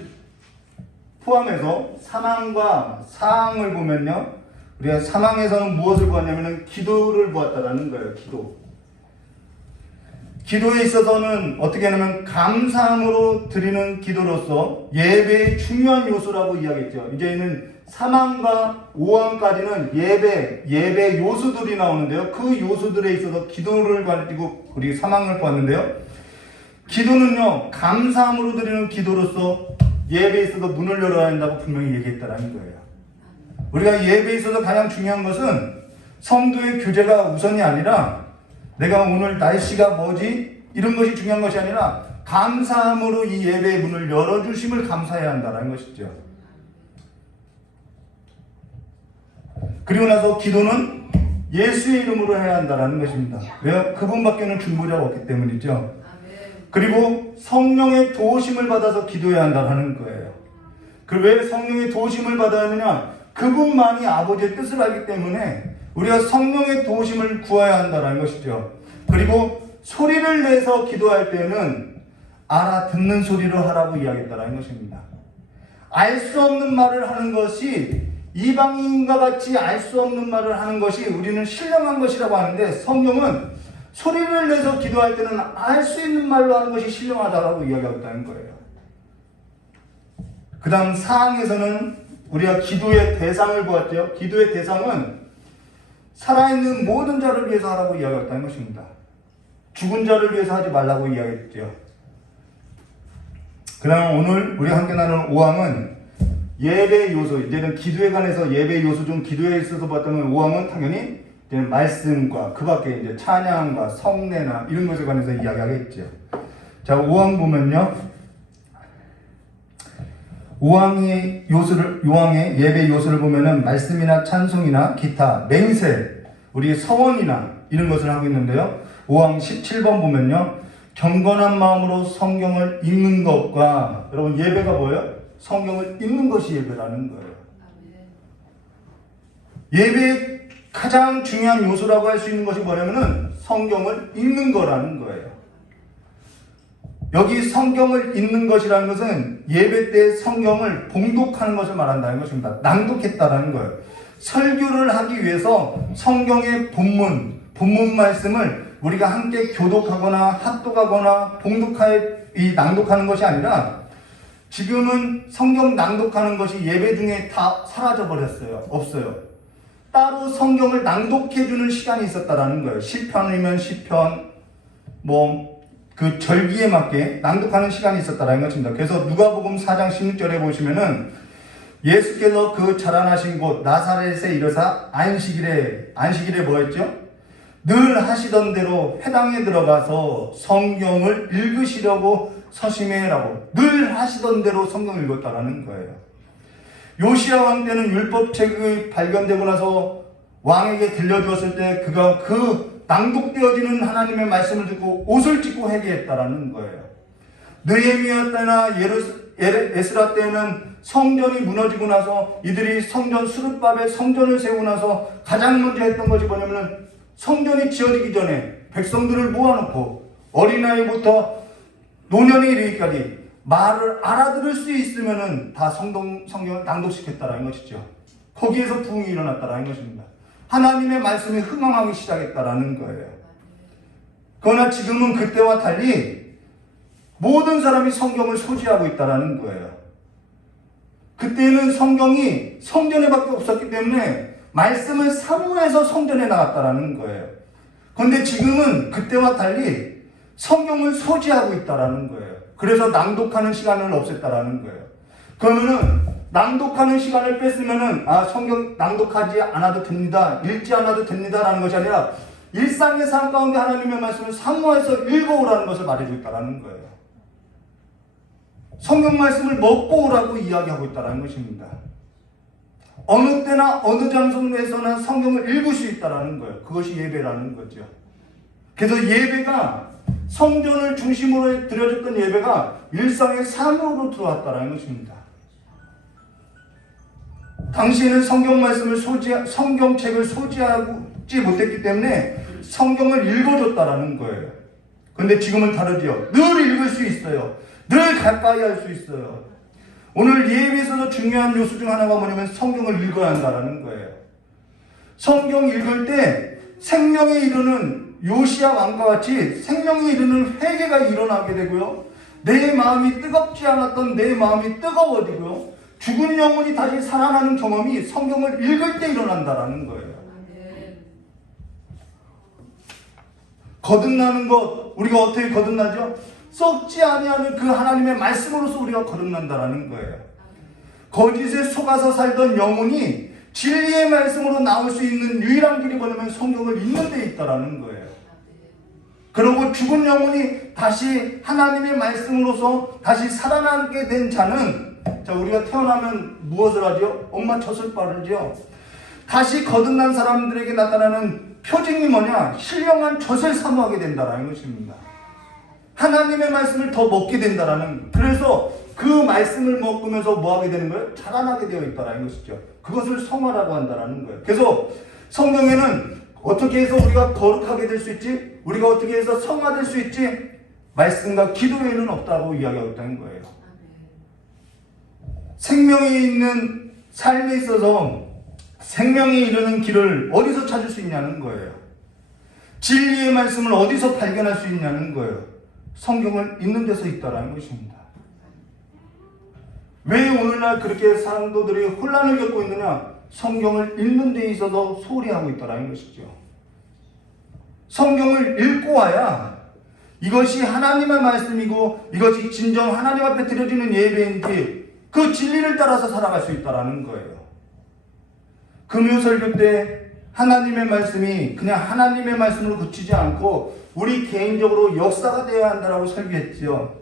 포함해서 사망과 사항을 보면요, 우리가 사망에서는 무엇을 보았냐면 기도를 보았다라는 거예요. 기도에 있어서는 어떻게 하냐면 감사함으로 드리는 기도로서 예배의 중요한 요소라고 이야기했죠. 이제는 사망과 5왕까지는 예배 요소들이 나오는데요. 그 요소들에 있어서 기도를 가지고 우리 사망을 보았는데요. 기도는요, 감사함으로 드리는 기도로서 예배에 있어서 문을 열어야 한다고 분명히 얘기했다라는 거예요. 우리가 예배에 있어서 가장 중요한 것은 성도의 교제가 우선이 아니라 내가 오늘 날씨가 뭐지? 이런 것이 중요한 것이 아니라 감사함으로 이 예배의 문을 열어주심을 감사해야 한다는 것이죠. 그리고 나서 기도는 예수의 이름으로 해야 한다는 것입니다. 왜요? 그분밖에는 중보자가 없기 때문이죠. 그리고 성령의 도우심을 받아서 기도해야 한다는 거예요. 왜 성령의 도우심을 받아야 하느냐? 그분만이 아버지의 뜻을 알기 때문에 우리가 성령의 도우심을 구해야 한다는 것이죠. 그리고 소리를 내서 기도할 때는 알아듣는 소리로 하라고 이야기했다는 것입니다. 알 수 없는 말을 하는 것이, 이방인과 같이 알 수 없는 말을 하는 것이 우리는 신령한 것이라고 하는데, 성령은 소리를 내서 기도할 때는 알 수 있는 말로 하는 것이 신령하다고 이야기하고 있다는 거예요. 그 다음 사항에서는 우리가 기도의 대상을 보았죠. 기도의 대상은 살아있는 모든 자를 위해서 하라고 이야기했다는 것입니다. 죽은 자를 위해서 하지 말라고 이야기했죠. 그 다음 오늘 우리 함께 나누는 5항은 예배 요소, 이제는 기도에 관해서 예배 요소 중 기도에 있어서 봤다면 5항은 당연히 말씀과 그 밖에 이제 찬양과 성례나 이런 것에 관해서 이야기하겠죠. 자, 5항 보면요, 5항의 예배 요소를 보면은 말씀이나 찬송이나 기타, 맹세, 우리 서원이나 이런 것을 하고 있는데요. 5항 17번 보면요, 경건한 마음으로 성경을 읽는 것과, 여러분 예배가 뭐예요? 성경을 읽는 것이 예배라는 거예요. 예배의 가장 중요한 요소라고 할 수 있는 것이 뭐냐면은 성경을 읽는 거라는 거예요. 여기 성경을 읽는 것이라는 것은 예배 때 성경을 봉독하는 것을 말한다는 것입니다. 낭독했다라는 거예요. 설교를 하기 위해서 성경의 본문 말씀을 우리가 함께 교독하거나 합독하거나 낭독하는 것이 아니라, 지금은 성경 낭독하는 것이 예배 중에 다 사라져 버렸어요. 없어요. 따로 성경을 낭독해주는 시간이 있었다라는 거예요. 시편이면 시편, 그 절기에 맞게 낭독하는 시간이 있었다라는 것입니다. 그래서 누가복음 4장 16절에 보시면은 예수께서 그 자라나신 곳 나사렛에 이르사 안식일에 뭐 했죠? 늘 하시던 대로 회당에 들어가서 성경을 읽으시려고 서심해라고, 늘 하시던 대로 성경을 읽었다라는 거예요. 요시야 왕 때는 율법책이 발견되고 나서 왕에게 들려주었을 때 그가 그 낭독되어지는 하나님의 말씀을 듣고 옷을 찢고 회개했다라는 거예요. 느헤미야 때나 에스라 때는 성전이 무너지고 나서 이들이 성전 수르밥에 성전을 세우고 나서 가장 먼저 했던 것이 뭐냐면은 성전이 지어지기 전에 백성들을 모아놓고 어린아이부터 노년에 이르기까지 말을 알아들을 수 있으면은 다 성경을 낭독시켰다라는 것이죠. 거기에서 부흥이 일어났다라는 것입니다. 하나님의 말씀이 흥황하기 시작했다라는 거예요. 그러나 지금은 그때와 달리 모든 사람이 성경을 소지하고 있다라는 거예요. 그때는 성경이 성전에밖에 없었기 때문에 말씀을 사모해서 성전에 나갔다라는 거예요. 그런데 지금은 그때와 달리 성경을 소지하고 있다라는 거예요. 그래서 낭독하는 시간을 없앴다라는 거예요. 그러면은 낭독하는 시간을 뺐으면은 성경 낭독하지 않아도 됩니다, 읽지 않아도 됩니다라는 것이 아니라 일상의 삶 가운데 하나님의 말씀을 사모해서 읽어오라는 것을 말해주고 있다라는 거예요. 성경 말씀을 먹고 오라고 이야기하고 있다는 것입니다. 어느 때나 어느 장소에서나 성경을 읽을 수 있다는 거예요. 그것이 예배라는 거죠. 그래서 예배가 성전을 중심으로 드려졌던 예배가 일상의 삶으로 들어왔다는 것입니다. 당시에는 성경 말씀을 성경책을 소지하지 못했기 때문에 성경을 읽어줬다라는 거예요. 그런데 지금은 다르죠. 늘 읽을 수 있어요. 늘 가까이 할 수 있어요. 오늘 예배에서도 중요한 요소 중 하나가 뭐냐면 성경을 읽어야 한다는 거예요. 성경 읽을 때 생명에 이르는 요시야 왕과 같이 생명에 이르는 회개가 일어나게 되고요. 내 마음이 뜨겁지 않았던 내 마음이 뜨거워지고요. 죽은 영혼이 다시 살아나는 경험이 성경을 읽을 때 일어난다는 거예요. 거듭나는 것, 우리가 어떻게 거듭나죠? 썩지 아니하는 그 하나님의 말씀으로서 우리가 거듭난다는 거예요. 거짓에 속아서 살던 영혼이 진리의 말씀으로 나올 수 있는 유일한 길이 뭐냐면 성경을 읽는 데 있다라는 거예요. 그리고 죽은 영혼이 다시 하나님의 말씀으로서 다시 살아나게 된 자는, 자, 우리가 태어나면 무엇을 하죠? 엄마 젖을 빠르죠. 다시 거듭난 사람들에게 나타나는 표징이 뭐냐? 신령한 젖을 사모하게 된다라는 것입니다. 하나님의 말씀을 더 먹게 된다라는, 그래서 그 말씀을 먹으면서 뭐 하게 되는 거예요? 자라나게 되어 있다라는 것이죠. 그것을 성화라고 한다라는 거예요. 그래서 성경에는 어떻게 해서 우리가 거룩하게 될 수 있지? 우리가 어떻게 해서 성화될 수 있지? 말씀과 기도 외에는 없다고 이야기하고 있다는 거예요. 생명에 있는 삶에 있어서 생명에 이르는 길을 어디서 찾을 수 있냐는 거예요. 진리의 말씀을 어디서 발견할 수 있냐는 거예요. 성경을 읽는 데서 있다라는 것입니다. 왜 오늘날 그렇게 사람들이 혼란을 겪고 있느냐? 성경을 읽는 데 있어서 소홀히 하고 있다라는 것이죠. 성경을 읽고 와야 이것이 하나님의 말씀이고 이것이 진정 하나님 앞에 드려지는 예배인지 그 진리를 따라서 살아갈 수 있다라는 거예요. 금요설교 때 하나님의 말씀이 그냥 하나님의 말씀으로 그치지 않고 우리 개인적으로 역사가 되어야 한다라고 설교했지요.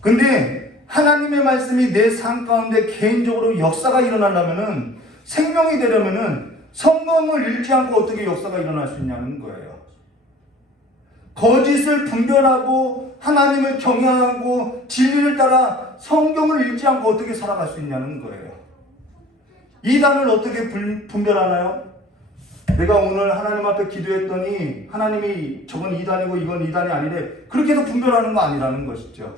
근데 하나님의 말씀이 내 삶 가운데 개인적으로 역사가 일어나려면은, 생명이 되려면은 성경을 읽지 않고 어떻게 역사가 일어날 수 있냐는 거예요. 거짓을 분별하고 하나님을 경외하고 진리를 따라 성경을 읽지 않고 어떻게 살아갈 수 있냐는 거예요. 이단을 어떻게 분별하나요? 내가 오늘 하나님 앞에 기도했더니 하나님이 저건 이단이고 이건 이단이 아니래, 그렇게 해서 분별하는 거 아니라는 것이죠.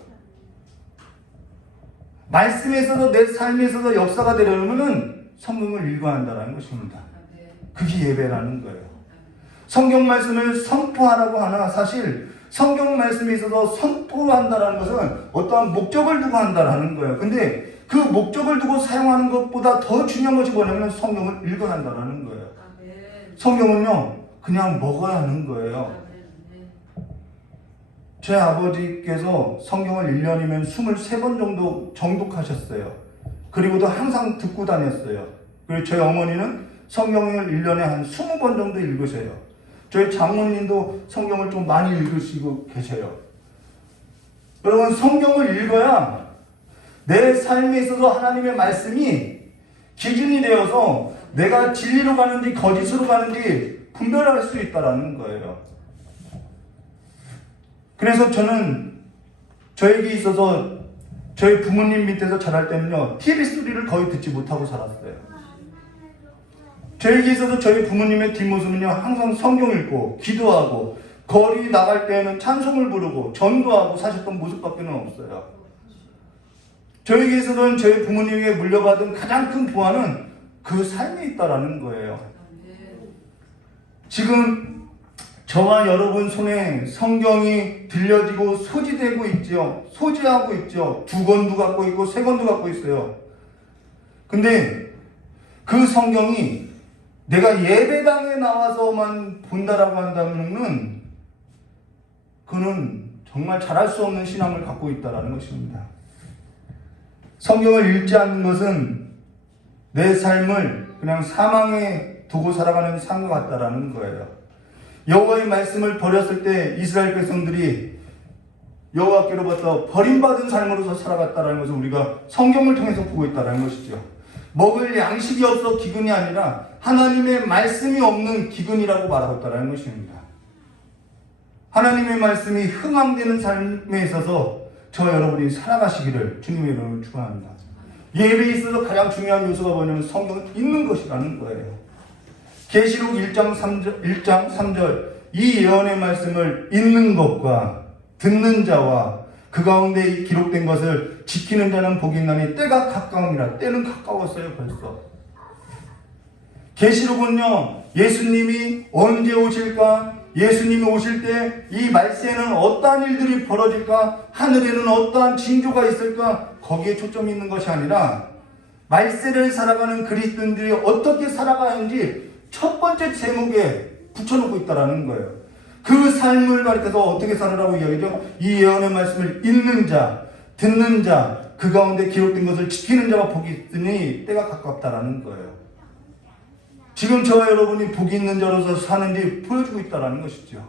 말씀에서도 내 삶에서도 역사가 되려면 성경을 읽어야 한다는 것입니다. 그게 예배라는 거예요. 성경 말씀을 선포하라고 하나, 사실 성경 말씀에 있어서 선포한다는 것은 어떠한 목적을 두고 한다는 거예요. 근데 그 목적을 두고 사용하는 것보다 더 중요한 것이 뭐냐면 성경을 읽어야 한다는 거예요. 성경은요, 그냥 먹어야 하는 거예요. 제 아버지께서 성경을 1년이면 23번 정도 정독하셨어요. 그리고도 항상 듣고 다녔어요. 그리고 저희 어머니는 성경을 1년에 한 20번 정도 읽으세요. 저희 장모님도 성경을 좀 많이 읽으시고 계세요. 여러분, 성경을 읽어야 내 삶에 있어서 하나님의 말씀이 기준이 되어서 내가 진리로 가는지 거짓으로 가는지 분별할 수 있다는 거예요. 그래서 저는 저에게 있어서 저희 부모님 밑에서 자랄 때는요, TV 소리를 거의 듣지 못하고 살았어요. 저에게 있어서 저희 부모님의 뒷모습은요, 항상 성경 읽고 기도하고 거리 나갈 때에는 찬송을 부르고 전도하고 사셨던 모습밖에 없어요. 저에게 있어서는 저희 부모님에게 물려받은 가장 큰 보안은 그 삶에 있다라는 거예요. 지금 저와 여러분 손에 성경이 들려지고 소지되고 있죠. 소지하고 있죠. 2권도 갖고 있고 3권도 갖고 있어요. 근데 그 성경이 내가 예배당에 나와서만 본다라고 한다면은 그는 정말 잘할 수 없는 신앙을 갖고 있다라는 것입니다. 성경을 읽지 않는 것은 내 삶을 그냥 사망에 두고 살아가는 삶 같다라는 거예요. 여호와의 말씀을 버렸을 때 이스라엘 백성들이 여호와께로부터 버림받은 삶으로서 살아갔다는 것을 우리가 성경을 통해서 보고 있다는 것이죠. 먹을 양식이 없어 기근이 아니라 하나님의 말씀이 없는 기근이라고 말하고 있다는 것입니다. 하나님의 말씀이 흥함되는 삶에 있어서 저 여러분이 살아가시기를 주님의 이름으로 축원합니다. 예배에 있어서 가장 중요한 요소가 뭐냐면 성경을 읽는 것이라는 거예요. 계시록 1장 3절 이 예언의 말씀을 읽는 것과 듣는 자와 그 가운데 기록된 것을 지키는 자는 복이 있나니 때가 가까움이라. 때는 가까웠어요 벌써. 계시록은요 예수님이 언제 오실까, 예수님이 오실 때 이 말세에는 어떠한 일들이 벌어질까, 하늘에는 어떠한 징조가 있을까, 거기에 초점이 있는 것이 아니라 말세를 살아가는 그리스도인들이 어떻게 살아가는지 첫 번째 제목에 붙여놓고 있다는 거예요. 그 삶을 가리켜서 어떻게 살으라고 이야기죠? 이 예언의 말씀을 읽는 자, 듣는 자, 그 가운데 기록된 것을 지키는 자가 복이 있으니 때가 가깝다라는 거예요. 지금 저와 여러분이 복이 있는 자로서 사는지 보여주고 있다는 것이죠.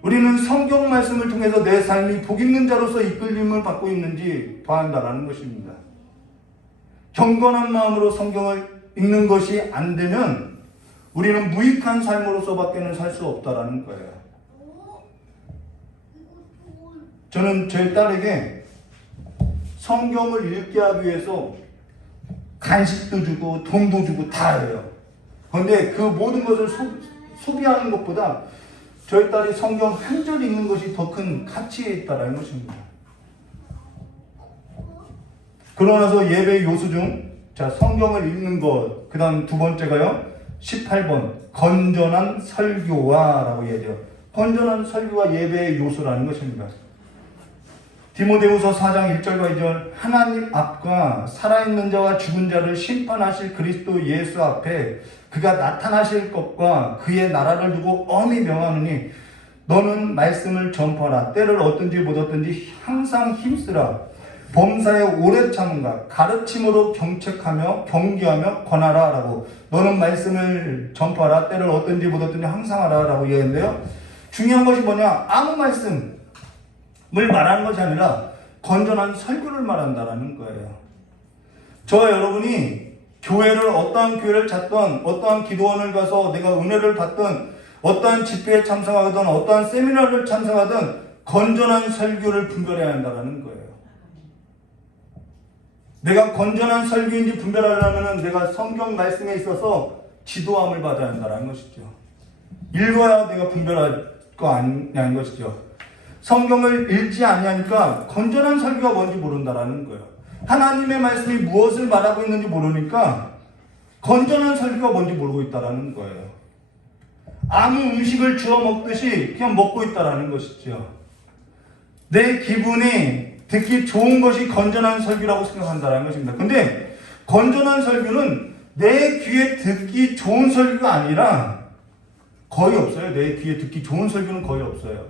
우리는 성경 말씀을 통해서 내 삶이 복 있는 자로서 이끌림을 받고 있는지 봐야 한다는 것입니다. 경건한 마음으로 성경을 읽는 것이 안 되면 우리는 무익한 삶으로서밖에는 살 수 없다는 거예요. 저는 제 딸에게 성경을 읽게 하기 위해서 간식도 주고 돈도 주고 다 해요. 그런데 그 모든 것을 소비하는 것보다 저희 딸이 성경 한 절 읽는 것이 더 큰 가치에 있다는 것입니다. 그러고 나서 예배 요소 중 성경을 읽는 것, 그 다음 두 번째가요 18번 건전한 설교와 라고 얘기해요. 건전한 설교가 예배의 요소라는 것입니다. 디모데후서 4장 1절과 2절 하나님 앞과 살아있는 자와 죽은 자를 심판하실 그리스도 예수 앞에 그가 나타나실 것과 그의 나라를 두고 엄히 명하노니 너는 말씀을 전파하라. 때를 얻든지 못 얻든지 항상 힘쓰라. 범사에 오래 참음과 가르침으로 경책하며 경계하며 권하라 라고. 너는 말씀을 전파하라. 때를 얻든지 못 얻든지 항상 하라 라고 얘기했는데요. 중요한 것이 뭐냐, 아무 말씀을 말하는 것이 아니라 건전한 설교를 말한다라는 거예요. 저와 여러분이 교회를 어떠한 교회를 찾던 어떠한 기도원을 가서 내가 은혜를 받던 어떠한 집회에 참석하든 어떠한 세미나를 참석하든 건전한 설교를 분별해야 한다는 거예요. 내가 건전한 설교인지 분별하려면 내가 성경 말씀에 있어서 지도함을 받아야 한다는 것이죠. 읽어야 내가 분별할 거 아닌 것이죠. 성경을 읽지 않으니까 건전한 설교가 뭔지 모른다는 거예요. 하나님의 말씀이 무엇을 말하고 있는지 모르니까 건전한 설교가 뭔지 모르고 있다는 거예요. 아무 음식을 주워 먹듯이 그냥 먹고 있다는 것이죠. 내 기분이 듣기 좋은 것이 건전한 설교라고 생각한다는 것입니다. 근데 건전한 설교는 내 귀에 듣기 좋은 설교가 아니라 거의 없어요. 내 귀에 듣기 좋은 설교는 거의 없어요.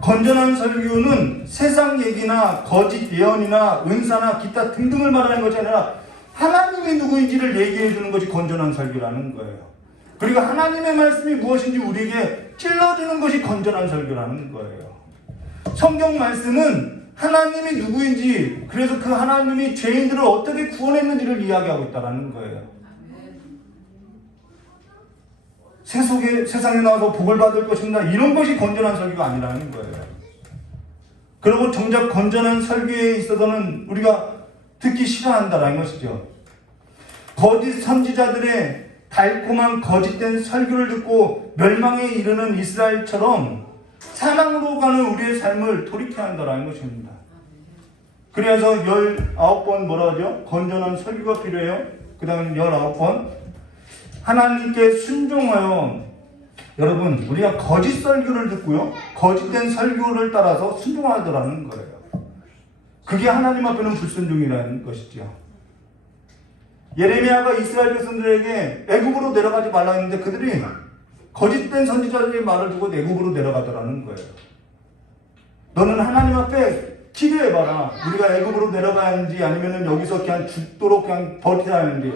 건전한 설교는 세상 얘기나 거짓 예언이나 은사나 기타 등등을 말하는 것이 아니라 하나님이 누구인지를 얘기해 주는 것이 건전한 설교라는 거예요. 그리고 하나님의 말씀이 무엇인지 우리에게 찔러주는 것이 건전한 설교라는 거예요. 성경 말씀은 하나님이 누구인지, 그래서 그 하나님이 죄인들을 어떻게 구원했는지를 이야기하고 있다는 거예요. 세상에 나와서 복을 받을 것입니다. 이런 것이 건전한 설교가 아니라는 거예요. 그리고 정작 건전한 설교에 있어서는 우리가 듣기 싫어한다는 것이죠. 거짓 선지자들의 달콤한 거짓된 설교를 듣고 멸망에 이르는 이스라엘처럼 사망으로 가는 우리의 삶을 돌이켜야 한다는 것입니다. 그래서 19번 뭐라 하죠? 건전한 설교가 필요해요. 그 다음에 19번 하나님께 순종하여, 여러분 우리가 거짓 설교를 듣고요, 거짓된 설교를 따라서 순종하더라는 거예요. 그게 하나님 앞에는 불순종이라는 것이죠. 예레미야가 이스라엘 백성들에게 애굽으로 내려가지 말라 했는데 그들이 거짓된 선지자들의 말을 두고 애굽으로 내려가더라는 거예요. 너는 하나님 앞에 기도해봐라. 우리가 애굽으로 내려가야 하는지 아니면 여기서 그냥 죽도록 그냥 버텨야 하는지.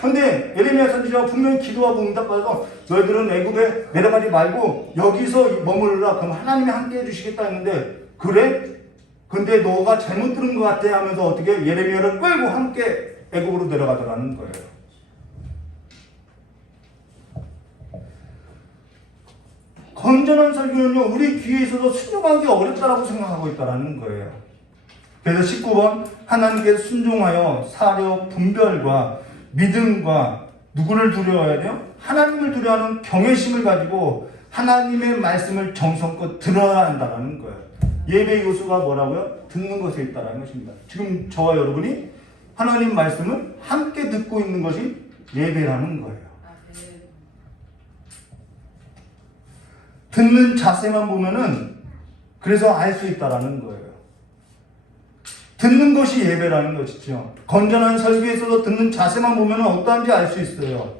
근데 예레미야 선지자가 분명히 기도하고 응답받아서 너희들은 애굽에 내려가지 말고 여기서 머무르라. 그럼 하나님이 함께 해주시겠다 했는데, 그래? 근데 너가 잘못 들은 것 같아 하면서 어떻게 예레미야를 끌고 함께 애굽으로 내려가더라는 거예요. 건전한 설교는요, 우리 귀에 있어서 순종하기 어렵다라고 생각하고 있다는 거예요. 그래서 19번, 하나님께 순종하여 사려 분별과 믿음과 누구를 두려워해야 돼요? 하나님을 두려워하는 경외심을 가지고 하나님의 말씀을 정성껏 들어야 한다는 거예요. 예배 요소가 뭐라고요? 듣는 것에 있다는 것입니다. 지금 저와 여러분이 하나님 말씀을 함께 듣고 있는 것이 예배라는 거예요. 듣는 자세만 보면은 그래서 알 수 있다라는 거예요. 듣는 것이 예배라는 것이죠. 건전한 설교에 있어서 듣는 자세만 보면은 어떠한지 알 수 있어요.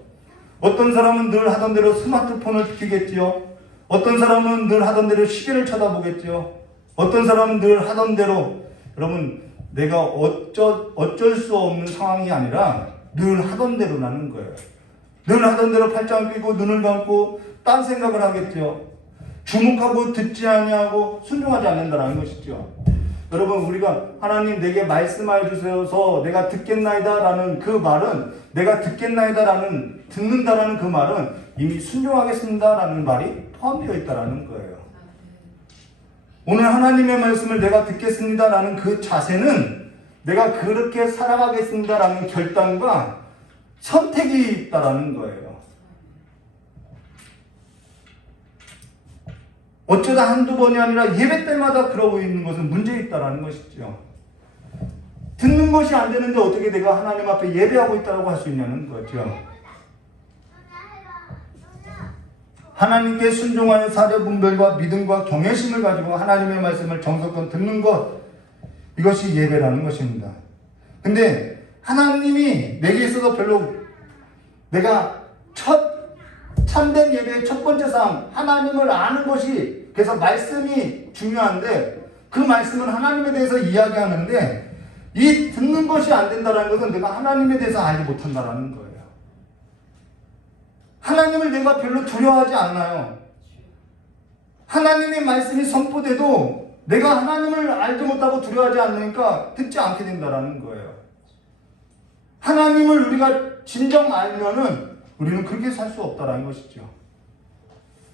어떤 사람은 늘 하던 대로 스마트폰을 켜겠지요. 어떤 사람은 늘 하던 대로 시계를 쳐다보겠지요. 어떤 사람은 늘 하던 대로, 여러분 내가 어쩔 수 없는 상황이 아니라 늘 하던 대로라는 거예요. 늘 하던 대로 팔짱 끼고 눈을 감고 딴 생각을 하겠죠. 주목하고 듣지 아니하고 순종하지 않는다는 것이죠. 여러분 우리가 하나님 내게 말씀하여 주셔서 내가 듣겠나이다 라는 그 말은, 내가 듣겠나이다 라는, 듣는다라는 그 말은 이미 순종하겠습니다 라는 말이 포함되어 있다는 거예요. 오늘 하나님의 말씀을 내가 듣겠습니다 라는 그 자세는 내가 그렇게 살아가겠습니다 라는 결단과 선택이 있다는 거예요. 어쩌다 한두 번이 아니라 예배 때마다 그러고 있는 것은 문제 있다는 것이죠. 듣는 것이 안 되는데 어떻게 내가 하나님 앞에 예배하고 있다고 할 수 있냐는 거죠. 하나님께 순종하여 사려 분별과 믿음과 경외심을 가지고 하나님의 말씀을 정성껏 듣는 것, 이것이 예배라는 것입니다. 근데 하나님이 내게 있어서 별로, 내가 참된 예배의 첫 번째 사항, 하나님을 아는 것이, 그래서 말씀이 중요한데 그 말씀은 하나님에 대해서 이야기하는데, 이 듣는 것이 안 된다는 것은 내가 하나님에 대해서 알지 못한다는 거예요. 하나님을 내가 별로 두려워하지 않나요? 하나님의 말씀이 선포돼도 내가 하나님을 알지 못하고 두려워하지 않으니까 듣지 않게 된다는 거예요. 하나님을 우리가 진정 알면은 우리는 그렇게 살 수 없다는 것이죠.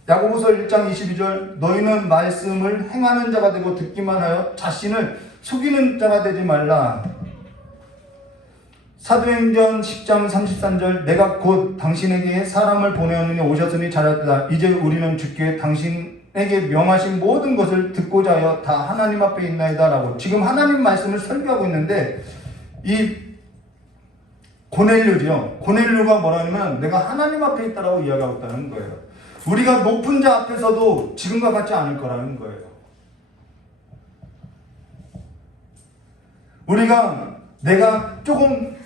야고보서 1장 22절, 너희는 말씀을 행하는 자가 되고 듣기만 하여 자신을 속이는 자가 되지 말라. 사도행전 10장 33절, 내가 곧 당신에게 사람을 보내었느니 오셨으니 잘하였다. 이제 우리는 주께 당신에게 명하신 모든 것을 듣고자 하여 다 하나님 앞에 있나이다 라고 지금 하나님 말씀을 설교하고 있는데, 이 고넬료죠. 고넬료가 뭐라냐면 내가 하나님 앞에 있다라고 이야기하고 있다는 거예요. 우리가 높은 자 앞에서도 지금과 같지 않을 거라는 거예요. 내가 조금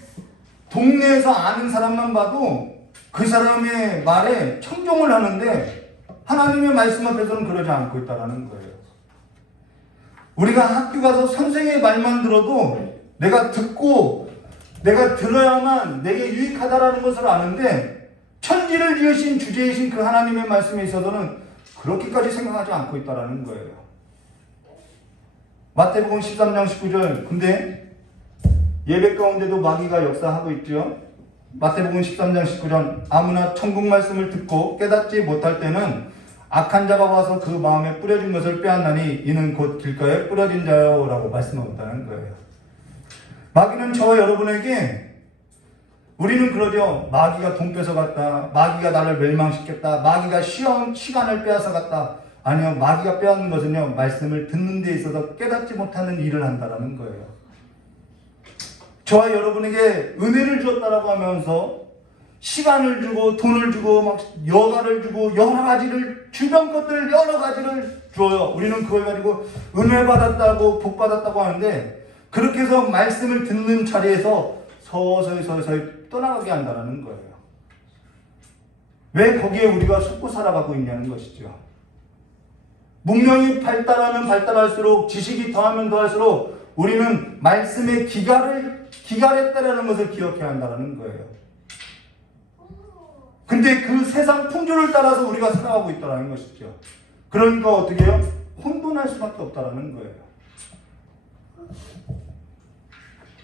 동네에서 아는 사람만 봐도 그 사람의 말에 청종을 하는데 하나님의 말씀 앞에서는 그러지 않고 있다는 거예요. 우리가 학교 가서 선생의 말만 들어도 내가 들어야만 내게 유익하다라는 것을 아는데, 천지를 지으신 주제이신 그 하나님의 말씀에 있어서는 그렇게까지 생각하지 않고 있다는 거예요. 마태복음 13장 19절, 근데 예배 가운데도 마귀가 역사하고 있죠. 마태복음 13장 19절, 아무나 천국 말씀을 듣고 깨닫지 못할 때는 악한 자가 와서 그 마음에 뿌려진 것을 빼앗나니 이는 곧 길가에 뿌려진 자요 라고 말씀하고 있다는 거예요. 마귀는 저와 여러분에게, 우리는 그러죠. 마귀가 돈 뺏어갔다. 마귀가 나를 멸망시켰다. 마귀가 시간을 빼앗아갔다. 아니요. 마귀가 빼앗는 것은요, 말씀을 듣는 데 있어서 깨닫지 못하는 일을 한다는 거예요. 저와 여러분에게 은혜를 주었다라고 하면서 시간을 주고 돈을 주고 막 여가를 주고 여러 가지를 주변 것들 여러 가지를 줘요. 우리는 그걸 가지고 은혜 받았다고 복 받았다고 하는데 그렇게 해서 말씀을 듣는 자리에서 서서히 떠나가게 한다는 거예요. 왜 거기에 우리가 속고 살아가고 있냐는 것이죠. 문명이 발달하면 발달할수록 지식이 더하면 더할수록 우리는 말씀의 기갈했다라는 것을 기억해야 한다는 거예요. 근데 그 세상 풍조를 따라서 우리가 살아가고 있다는 것이죠. 그러니까 어떻게 해요? 혼돈할 수밖에 없다는 거예요.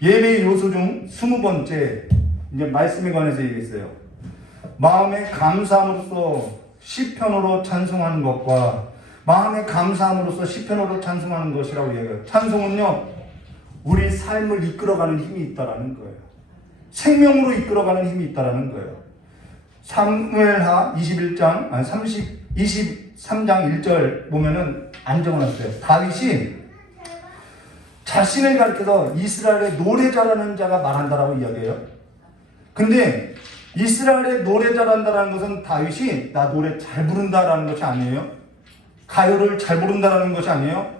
예배의 요소 중 20번째 이제 말씀에 관해서 얘기했어요. 마음의 감사함으로써 시편으로 찬송하는 것과 마음의 감사함으로써 시편으로 찬송하는 것이라고 얘기해요. 찬송은요, 우리 삶을 이끌어가는 힘이 있다라는 거예요. 생명으로 이끌어가는 힘이 있다라는 거예요. 사무엘하 23장 1절 보면은 안정해놨어요. 다윗이 자신을 가리켜서 이스라엘의 노래 잘하는 자가 말한다라고 이야기해요. 근데 이스라엘의 노래 잘한다라는 것은 다윗이 나 노래 잘 부른다라는 것이 아니에요. 가요를 잘 부른다라는 것이 아니에요.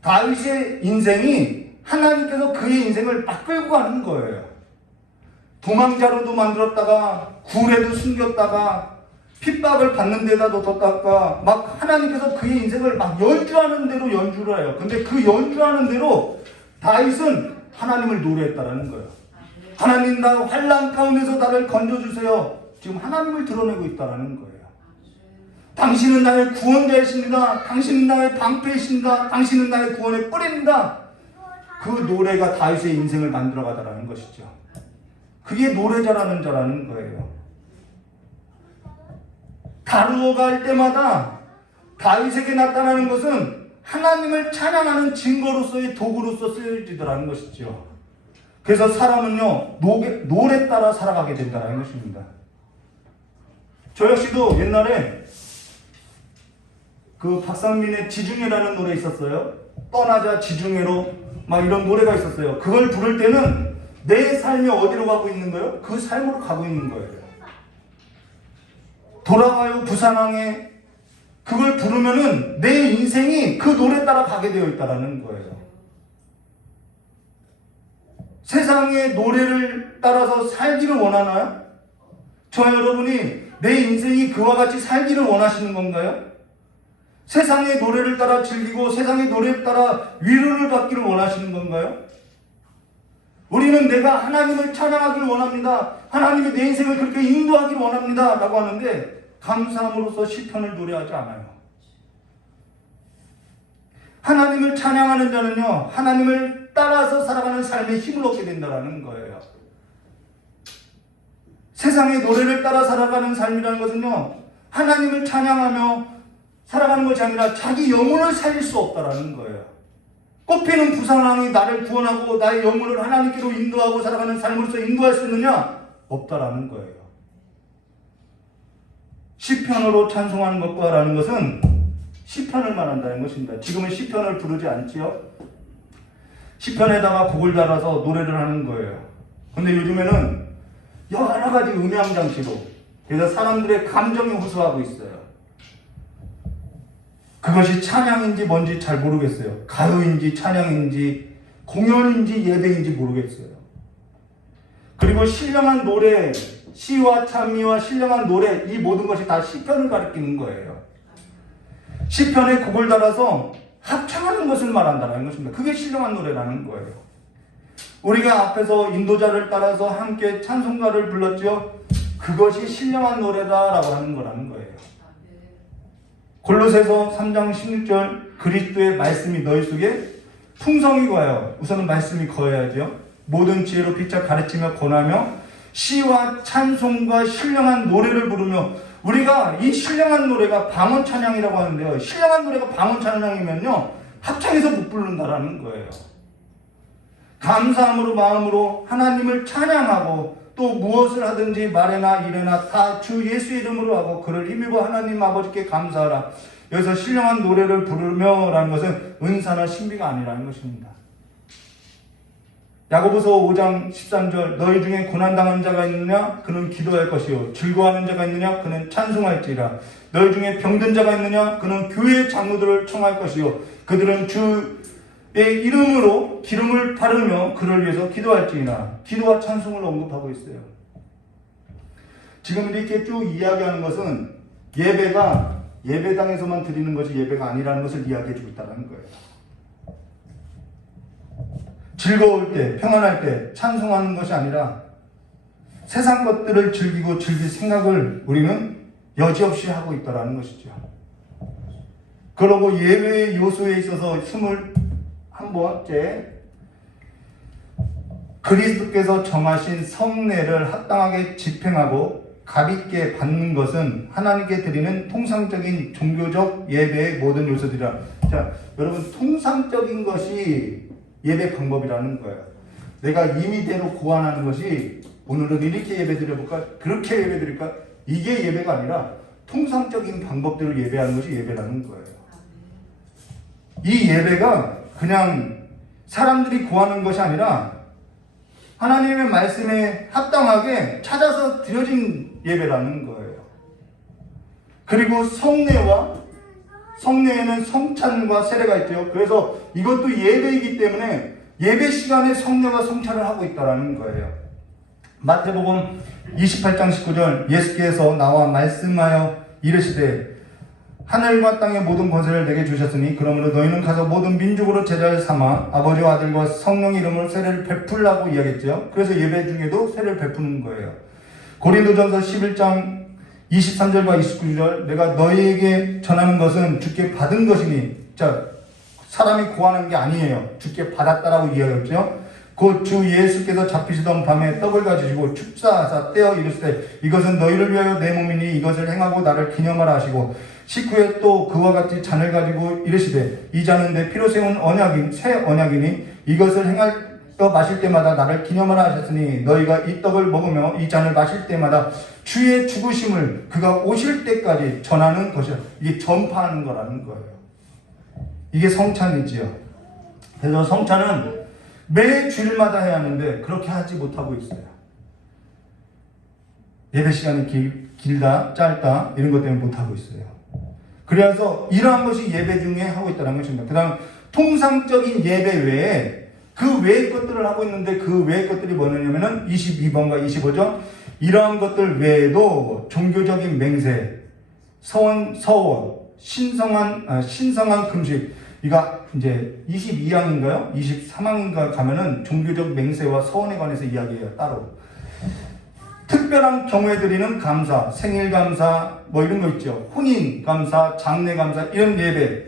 다윗의 인생이 하나님께서 그의 인생을 막 끌고 가는 거예요. 도망자로도 만들었다가 굴에도 숨겼다가 핍박을 받는 데다 뒀다가 막 하나님께서 그의 인생을 막 연주하는 대로 연주를 해요. 근데 그 연주하는 대로 다윗은 하나님을 노래했다라는 거예요. 하나님, 나 환난 가운데서 나를 건져주세요. 지금 하나님을 드러내고 있다라는 거예요. 당신은 나의 구원자이십니다. 당신은 나의 방패이십니다. 당신은 나의 구원의 뿌리입니다. 그 노래가 다윗의 인생을 만들어가다라는 것이죠. 그게 노래 잘하는 자라는 거예요. 다루어가 할 때마다 다윗에게 나타나는 것은 하나님을 찬양하는 증거로서의 도구로서 쓰여지더라는 것이죠. 그래서 사람은요, 노래 따라 살아가게 된다는 것입니다. 저 역시도 옛날에 그 박상민의 지중해라는 노래 있었어요. 떠나자 지중해로 막 이런 노래가 있었어요. 그걸 부를 때는 내 삶이 어디로 가고 있는 거예요? 그 삶으로 가고 있는 거예요. 돌아가요 부산항에 그걸 부르면은 내 인생이 그 노래 따라 가게 되어 있다는 거예요. 세상의 노래를 따라서 살기를 원하나요? 저 여러분이 내 인생이 그와 같이 살기를 원하시는 건가요? 세상의 노래를 따라 즐기고 세상의 노래를 따라 위로를 받기를 원하시는 건가요? 우리는 내가 하나님을 찬양하기를 원합니다. 하나님이 내 인생을 그렇게 인도하기를 원합니다. 라고 하는데 감사함으로써 시편을 노래하지 않아요. 하나님을 찬양하는 자는요, 하나님을 따라서 살아가는 삶에 힘을 얻게 된다는 거예요. 세상의 노래를 따라 살아가는 삶이라는 것은요, 하나님을 찬양하며 살아가는 것이 아니라 자기 영혼을 살릴 수 없다는 거예요. 꽃피는 부산왕이 나를 구원하고 나의 영혼을 하나님께로 인도하고 살아가는 삶으로서 인도할 수 있느냐? 없다라는 거예요. 시편으로 찬송하는 것과 라는 것은 시편을 말한다는 것입니다. 지금은 시편을 부르지 않지요. 시편에다가 곡을 달아서 노래를 하는 거예요. 근데 요즘에는 여러 가지 음향장치로 그래서 사람들의 감정이 호소하고 있어요. 그것이 찬양인지 뭔지 잘 모르겠어요. 가요인지 찬양인지 공연인지 예배인지 모르겠어요. 그리고 신령한 노래, 시와 찬미와 신령한 노래, 이 모든 것이 다 시편을 가리키는 거예요. 시편에 곡을 달아서 합창하는 것을 말한다는 것입니다. 그게 신령한 노래라는 거예요. 우리가 앞에서 인도자를 따라서 함께 찬송가를 불렀죠. 그것이 신령한 노래다라고 하는 거라는 거예요. 골로새서 3장 16절 그리스도의 말씀이 너희 속에 풍성히 거하여, 우선은 말씀이 거해야죠. 모든 지혜로 피차 가르치며 권하며 시와 찬송과 신령한 노래를 부르며, 우리가 이 신령한 노래가 방언 찬양이라고 하는데요. 신령한 노래가 방언 찬양이면요, 합창해서 못 부른다라는 거예요. 감사함으로 마음으로 하나님을 찬양하고 또 무엇을 하든지 말에나 일에나 다 주 예수의 이름으로 하고 그를 힘입어 하나님 아버지께 감사하라. 여기서 신령한 노래를 부르며 라는 것은 은사나 신비가 아니라는 것입니다. 야고보서 5장 13절 너희 중에 고난당하는 자가 있느냐 그는 기도할 것이요 즐거워하는 자가 있느냐 그는 찬송할지라 너희 중에 병든 자가 있느냐 그는 교회 장로들을 청할 것이요 그들은 주의 이름으로 기름을 바르며 그를 위해서 기도할지니라. 기도와 찬송을 언급하고 있어요. 지금 이렇게 쭉 이야기하는 것은 예배가 예배당에서만 드리는 것이 예배가 아니라는 것을 이야기해 주고 있다는 거예요. 즐거울 때, 평안할 때 찬송하는 것이 아니라 세상 것들을 즐기고 즐길 생각을 우리는 여지없이 하고 있다는 것이죠. 그러고 예배의 요소에 있어서 21번째 그리스도께서 정하신 성례를 합당하게 집행하고 값있게 받는 것은 하나님께 드리는 통상적인 종교적 예배의 모든 요소들이라. 자, 여러분 통상적인 것이 예배 방법이라는 거예요. 내가 임의대로 고안하는 것이 오늘은 이렇게 예배 드려볼까? 그렇게 예배 드릴까? 이게 예배가 아니라 통상적인 방법대로 예배하는 것이 예배라는 거예요. 이 예배가 그냥 사람들이 구하는 것이 아니라 하나님의 말씀에 합당하게 찾아서 드려진 예배라는 거예요. 그리고 성례에는 성찬과 세례가 있죠. 그래서 이것도 예배이기 때문에 예배 시간에 성례와 성찬을 하고 있다는 거예요. 마태복음 28장 19절 예수께서 나와 말씀하여 이르시되 하늘과 땅의 모든 권세를 내게 주셨으니 그러므로 너희는 가서 모든 민족으로 제자를 삼아 아버지와 아들과 성령 이름으로 세례를 베풀라고 이야기했죠. 그래서 예배 중에도 세례를 베푸는 거예요. 고린도전서 11장 23절과 29절 내가 너희에게 전하는 것은 주께 받은 것이니 자 사람이 구하는 게 아니에요. 주께 받았다라고 이야기했죠. 곧 주 예수께서 잡히시던 밤에 떡을 가지시고 축사하사 떼어 이르시되 이것은 너희를 위하여 내 몸이니 이것을 행하고 나를 기념하라 하시고 식후에 또 그와 같이 잔을 가지고 이르시되 이 잔은 내 피로 세운 새 언약이니 이것을 행하여 마실 때마다 나를 기념하라 하셨으니 너희가 이 떡을 먹으며 이 잔을 마실 때마다 주의 죽으심을 그가 오실 때까지 전하는 것이야. 이게 전파하는 거라는 거예요. 이게 성찬이지요. 그래서 성찬은 매 주일마다 해야 하는데 그렇게 하지 못하고 있어요. 예배 시간이 길다 짧다 이런 것 때문에 못하고 있어요. 그래서 이러한 것이 예배 중에 하고 있다는 것입니다. 그 다음 통상적인 예배 외에 그 외의 것들을 하고 있는데 그 외의 것들이 뭐냐면은 22번과 25절 이러한 것들 외에도 종교적인 맹세, 서원, 신성한 금식 이가 이제 22항인가요? 23항인가 가면은 종교적 맹세와 서원에 관해서 이야기해요. 따로 특별한 경우에 드리는 감사, 생일 감사 뭐 이런 거 있죠. 혼인 감사, 장례 감사 이런 예배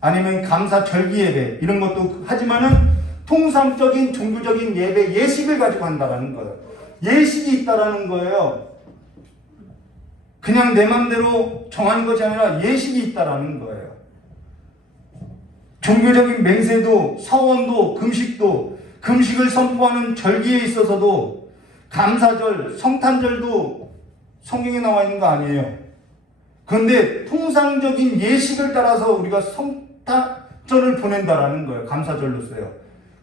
아니면 감사 절기 예배 이런 것도 하지만은 통상적인 종교적인 예배 예식을 가지고 한다라는 거예요. 예식이 있다라는 거예요. 그냥 내 맘대로 정하는 것이 아니라 예식이 있다라는 거예요. 종교적인 맹세도 서원도 금식도 금식을 선포하는 절기에 있어서도 감사절, 성탄절도 성경에 나와 있는 거 아니에요. 그런데 통상적인 예식을 따라서 우리가 성탄절을 보낸다라는 거예요. 감사절로서요.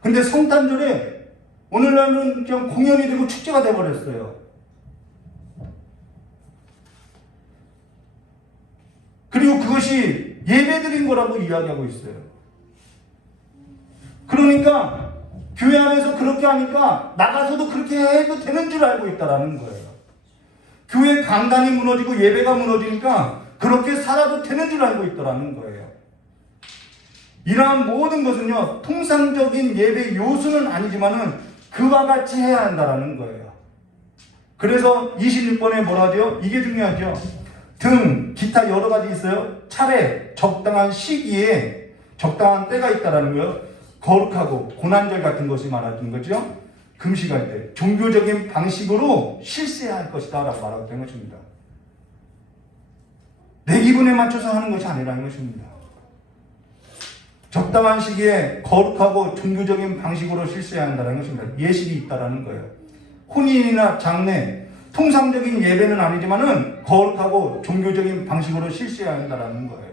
근데 성탄절에 오늘날은 그냥 공연이 되고 축제가 돼버렸어요. 그리고 그것이 예배드린 거라고 이야기하고 있어요. 그러니까 교회 안에서 그렇게 하니까 나가서도 그렇게 해도 되는 줄 알고 있다라는 거예요. 교회 강단이 무너지고 예배가 무너지니까 그렇게 살아도 되는 줄 알고 있다라는 거예요. 이러한 모든 것은요 통상적인 예배 요소는 아니지만은 그와 같이 해야 한다라는 거예요. 그래서 26번에 뭐라 하죠? 이게 중요하죠. 등 기타 여러 가지 있어요. 차례 적당한 시기에 적당한 때가 있다라는 거예요. 거룩하고 고난절 같은 것이 말하는 거죠. 금식할 때 종교적인 방식으로 실세해야 할 것이다 라고 말하고 된 것입니다. 내 기분에 맞춰서 하는 것이 아니라는 것입니다. 적당한 시기에 거룩하고 종교적인 방식으로 실세해야 한다는 것입니다. 예식이 있다라는 거예요. 혼인이나 장례 통상적인 예배는 아니지만은 거룩하고 종교적인 방식으로 실시해야 한다는 거예요.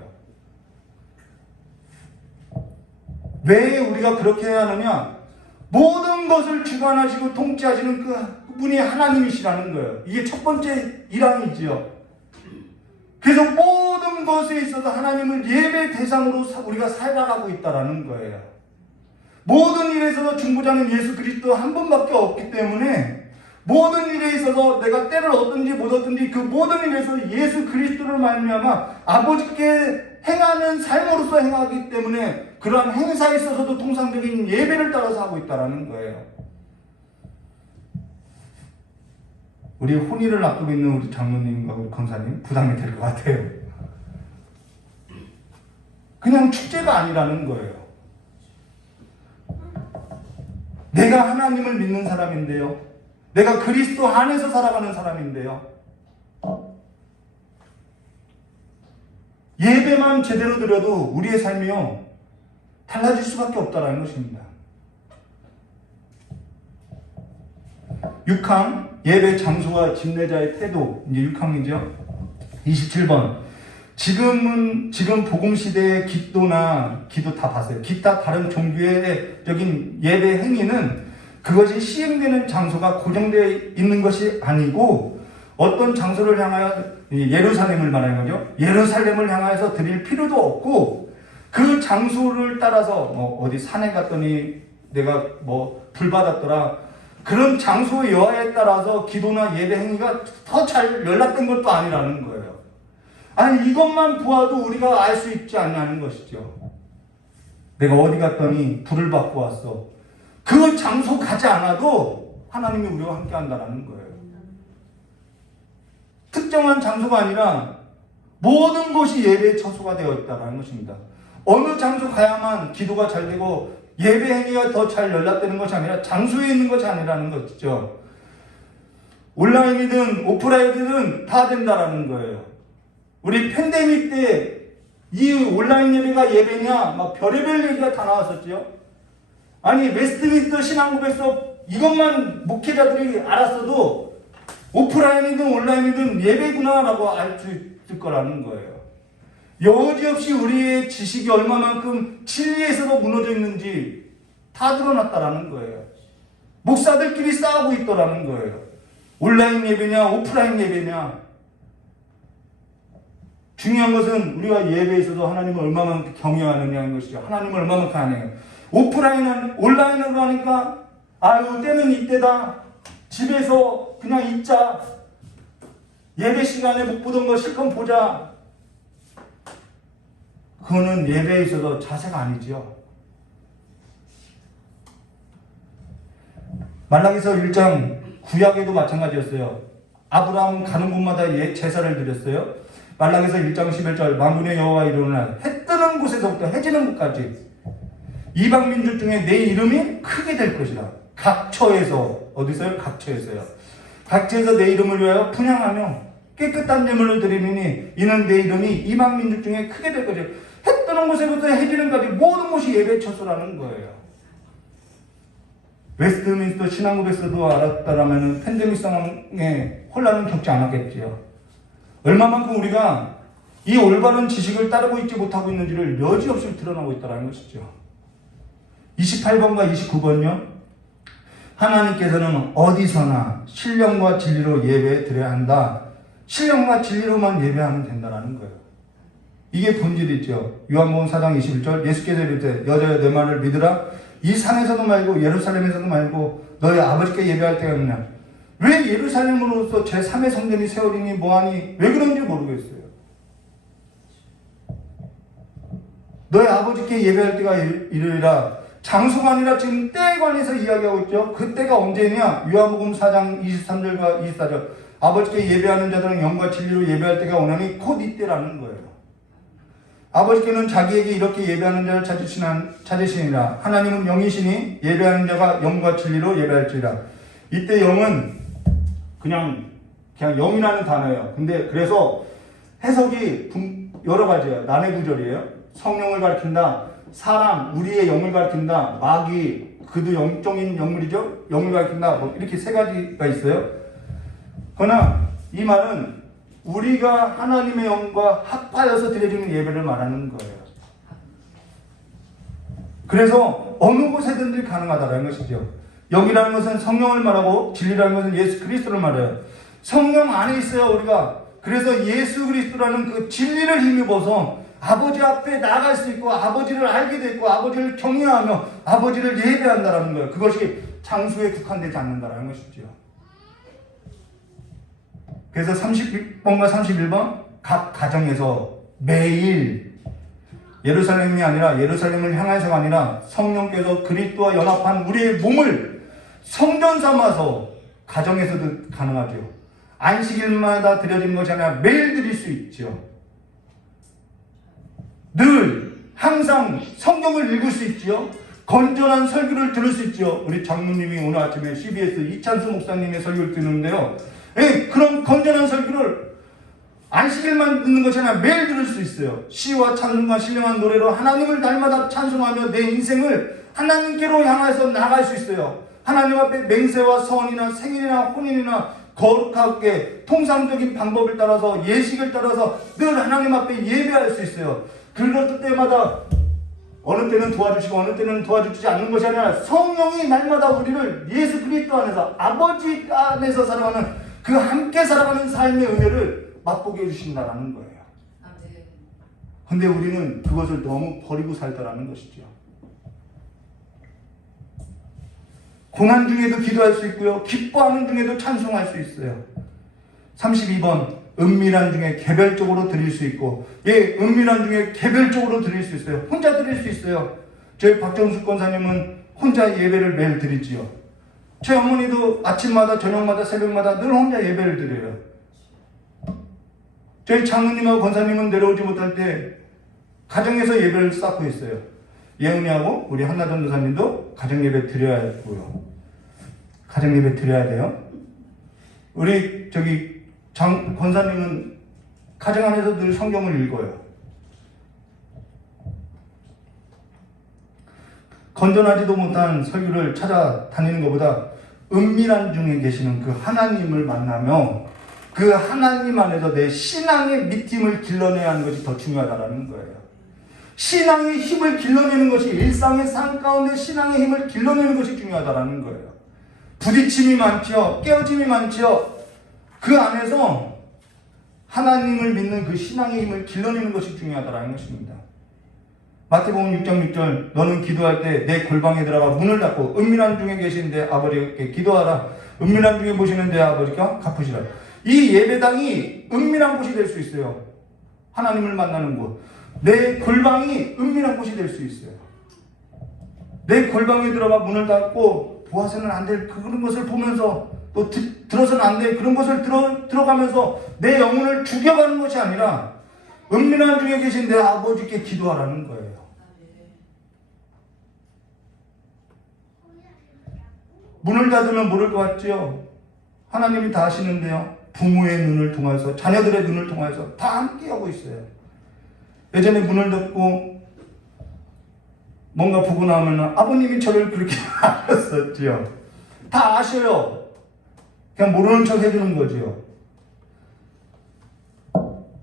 왜 우리가 그렇게 해야 하느냐? 모든 것을 주관하시고 통치하시는 그분이 하나님이시라는 거예요. 이게 첫 번째 일항이지요. 그래서 모든 것에 있어서 하나님을 예배 대상으로 우리가 살아가고 있다라는 거예요. 모든 일에서 중보자는 예수 그리스도 한 분밖에 없기 때문에 모든 일에 있어서 내가 때를 얻든지 못 얻든지 그 모든 일에서 예수 그리스도를 말미암아 아버지께 행하는 삶으로서 행하기 때문에 그러한 행사에 있어서도 통상적인 예배를 따라서 하고 있다는 거예요. 우리 혼인을 앞두고 있는 우리 장로님과 우리 권사님 부담이 될 것 같아요. 그냥 축제가 아니라는 거예요. 내가 하나님을 믿는 사람인데요. 내가 그리스도 안에서 살아가는 사람인데요. 예배만 제대로 드려도 우리의 삶이요 달라질 수밖에 없다라는 것입니다. 6항 예배 장소와 집례자의 태도, 이제 6항이죠. 27번. 지금 복음 시대의 기도 다 봤어요. 기타 다른 종교적인 예배 행위는 그것이 시행되는 장소가 고정되어 있는 것이 아니고 어떤 장소를 향하여 예루살렘을 말하는 거죠. 예루살렘을 향하여서 드릴 필요도 없고 그 장소를 따라서 어디 산에 갔더니 내가 불 받았더라. 그런 장소의 여하에 따라서 기도나 예배 행위가 더 잘 연락된 것도 아니라는 거예요. 아니 이것만 보아도 우리가 알 수 있지 않냐는 것이죠. 내가 어디 갔더니 불을 받고 왔어. 그 장소 가지 않아도 하나님이 우리와 함께 한다는 거예요. 특정한 장소가 아니라 모든 것이 예배의 처소가 되어 있다는 것입니다. 어느 장소 가야만 기도가 잘 되고 예배 행위가 더 잘 연락되는 것이 아니라 장소에 있는 것이 아니라는 것이죠. 온라인이든 오프라인이든 다 된다라는 거예요. 우리 팬데믹 때 이 온라인 예배가 예배냐 막 별의별 얘기가 다 나왔었죠. 아니 웨스트민스터 신앙고백서 이것만 목회자들이 알았어도 오프라인이든 온라인이든 예배구나라고 알 수 있을 거라는 거예요. 여지없이 우리의 지식이 얼마만큼 진리에서도 무너져 있는지 다 드러났다라는 거예요. 목사들끼리 싸우고 있더라는 거예요. 온라인 예배냐 오프라인 예배냐. 중요한 것은 우리가 예배에서도 하나님을 얼마만큼 경외하느냐는 것이죠. 하나님을 얼마만큼 하느냐. 온라인으로 하니까 아유 때는 이때다. 집에서 그냥 있자. 예배 시간에 못 보던 거 실컷 보자. 그거는 예배에 있어서 자세가 아니지요. 말라기서 1장 구약에도 마찬가지였어요. 아브라함 가는 곳마다 제사를 드렸어요. 말라기서 1장 11절 만군의 여호와 이르노라 해 뜨는 곳에서부터 해 지는 곳까지 이방 민족 중에 내 이름이 크게 될 것이라. 각처에서 어디서요? 각처에서요. 각처에서 내 이름을 위하여 분향하며 깨끗한 제물을 드리니 이는 내 이름이 이방 민족 중에 크게 될 것이라. 해 뜨는 곳에부터 해 지는 곳까지 모든 곳이 예배 처소라는 거예요. 웨스트민스터 신앙고백서도 알았다라면 팬데믹 상황에 혼란은 겪지 않았겠지요. 얼마만큼 우리가 이 올바른 지식을 따르고 있지 못하고 있는지를 여지없이 드러나고 있다는 것이죠. 28번과 29번요. 하나님께서는 어디서나 신령과 진리로 예배 드려야 한다. 신령과 진리로만 예배하면 된다는 거예요. 이게 본질이죠. 요한복음 4장 21절 예수께서 이르되 여자여 내 말을 믿으라. 이 산에서도 말고 예루살렘에서도 말고 너희 아버지께 예배할 때가 있느냐. 왜 예루살렘으로서 제3의 성전이 세워지니 뭐하니 왜 그런지 모르겠어요. 너희 아버지께 예배할 때가 이르리라. 장소가 아니라 지금 때에 관해서 이야기하고 있죠. 그 때가 언제냐. 요한복음 4장 23절과 24절 아버지께 예배하는 자들은 영과 진리로 예배할 때가 오나니 곧 이때라는 거예요. 아버지께는 자기에게 이렇게 예배하는 자를 찾으시니라. 하나님은 영이시니 예배하는 자가 영과 진리로 예배할지라. 이때 영은 그냥 영이라는 단어예요. 근데 그래서 해석이 여러 가지예요. 난해 구절이에요. 성령을 가리킨다. 사람, 우리의 영을 가리킨다. 마귀, 그도 영적인 영물이죠. 영을 가리킨다. 이렇게 세 가지가 있어요. 그러나 이 말은 우리가 하나님의 영과 합하여서 드려지는 예배를 말하는 거예요. 그래서 어느 곳에든지 가능하다는 것이죠. 영이라는 것은 성령을 말하고 진리라는 것은 예수 그리스도를 말해요. 성령 안에 있어요, 우리가. 그래서 예수 그리스도라는 그 진리를 힘입어서 아버지 앞에 나아갈 수 있고 아버지를 알게 되고 아버지를 경외하며 아버지를 예배한다라는 거예요. 그것이 장소에 국한되지 않는다라는 것이죠. 그래서 30번과 31번 각 가정에서 매일 예루살렘이 아니라 예루살렘을 향해서가 아니라 성령께서 그리스도와 연합한 우리의 몸을 성전 삼아서 가정에서도 가능하죠. 안식일마다 드려지는 것이 아니라 매일 드릴 수 있죠. 늘 항상 성경을 읽을 수 있죠. 건전한 설교를 들을 수 있죠. 우리 장로님이 오늘 아침에 CBS 이찬수 목사님의 설교를 듣는데요. 그런 건전한 설교를 안식일만 듣는 것이 아니라 매일 들을 수 있어요. 시와 찬송과 신령한 노래로 하나님을 날마다 찬송하며 내 인생을 하나님께로 향해서 나갈 수 있어요. 하나님 앞에 맹세와 서원이나 생일이나 혼인이나 거룩하게 통상적인 방법을 따라서 예식을 따라서 늘 하나님 앞에 예배할 수 있어요. 그럴 때마다 어느 때는 도와주시고 어느 때는 도와주지 않는 것이 아니라 성령이 날마다 우리를 예수 그리스도 안에서 아버지 안에서 살아가는 그 함께 살아가는 삶의 은혜를 맛보게 해주신다는 거예요. 근데 우리는 그것을 너무 버리고 살다라는 것이죠. 고난 중에도 기도할 수 있고요. 기뻐하는 중에도 찬송할 수 있어요. 32번 은밀한 중에 개별적으로 드릴 수 있고 은밀한 중에 개별적으로 드릴 수 있어요. 혼자 드릴 수 있어요. 저희 박정숙 권사님은 혼자 예배를 매일 드리지요. 제 어머니도 아침마다 저녁마다 새벽마다 늘 혼자 예배를 드려요. 저희 장로님하고 권사님은 내려오지 못할 때 가정에서 예배를 쌓고 있어요. 예은이하고 우리 한나 전도사님도 가정 예배 드려야 하고요. 가정 예배 드려야 돼요. 우리 권사님은 가정 안에서 늘 성경을 읽어요. 건전하지도 못한 설교를 찾아다니는 것보다 은밀한 중에 계시는 그 하나님을 만나며 그 하나님 안에서 내 신앙의 밑힘을 길러내야 하는 것이 더 중요하다는 거예요. 신앙의 힘을 길러내는 것이 일상의 삶 가운데 신앙의 힘을 길러내는 것이 중요하다는 거예요. 부딪힘이 많죠. 깨어짐이 많죠. 그 안에서 하나님을 믿는 그 신앙의 힘을 길러내는 것이 중요하다는 것입니다. 마태복음 6장 6절 너는 기도할 때 내 골방에 들어가 문을 닫고 은밀한 중에 계신 내 아버지께 기도하라. 은밀한 중에 보시는 내 아버지가 갚으시라. 이 예배당이 은밀한 곳이 될 수 있어요. 하나님을 만나는 곳. 내 골방이 은밀한 곳이 될 수 있어요. 내 골방에 들어가 문을 닫고 보아서는 안 될 그런 것을 보면서 또 들어서는 안 될 그런 것을 들어가면서 내 영혼을 죽여가는 것이 아니라 은밀한 중에 계신 내 아버지께 기도하라는 거예요. 문을 닫으면 모를 것 같죠? 하나님이 다 아시는데요. 부모의 눈을 통해서 자녀들의 눈을 통해서 다 함께하고 있어요. 예전에 문을 닫고 뭔가 보고 나면 아버님이 저를 그렇게 하셨었죠. 다 아셔요. 그냥 모르는 척 해주는 거죠.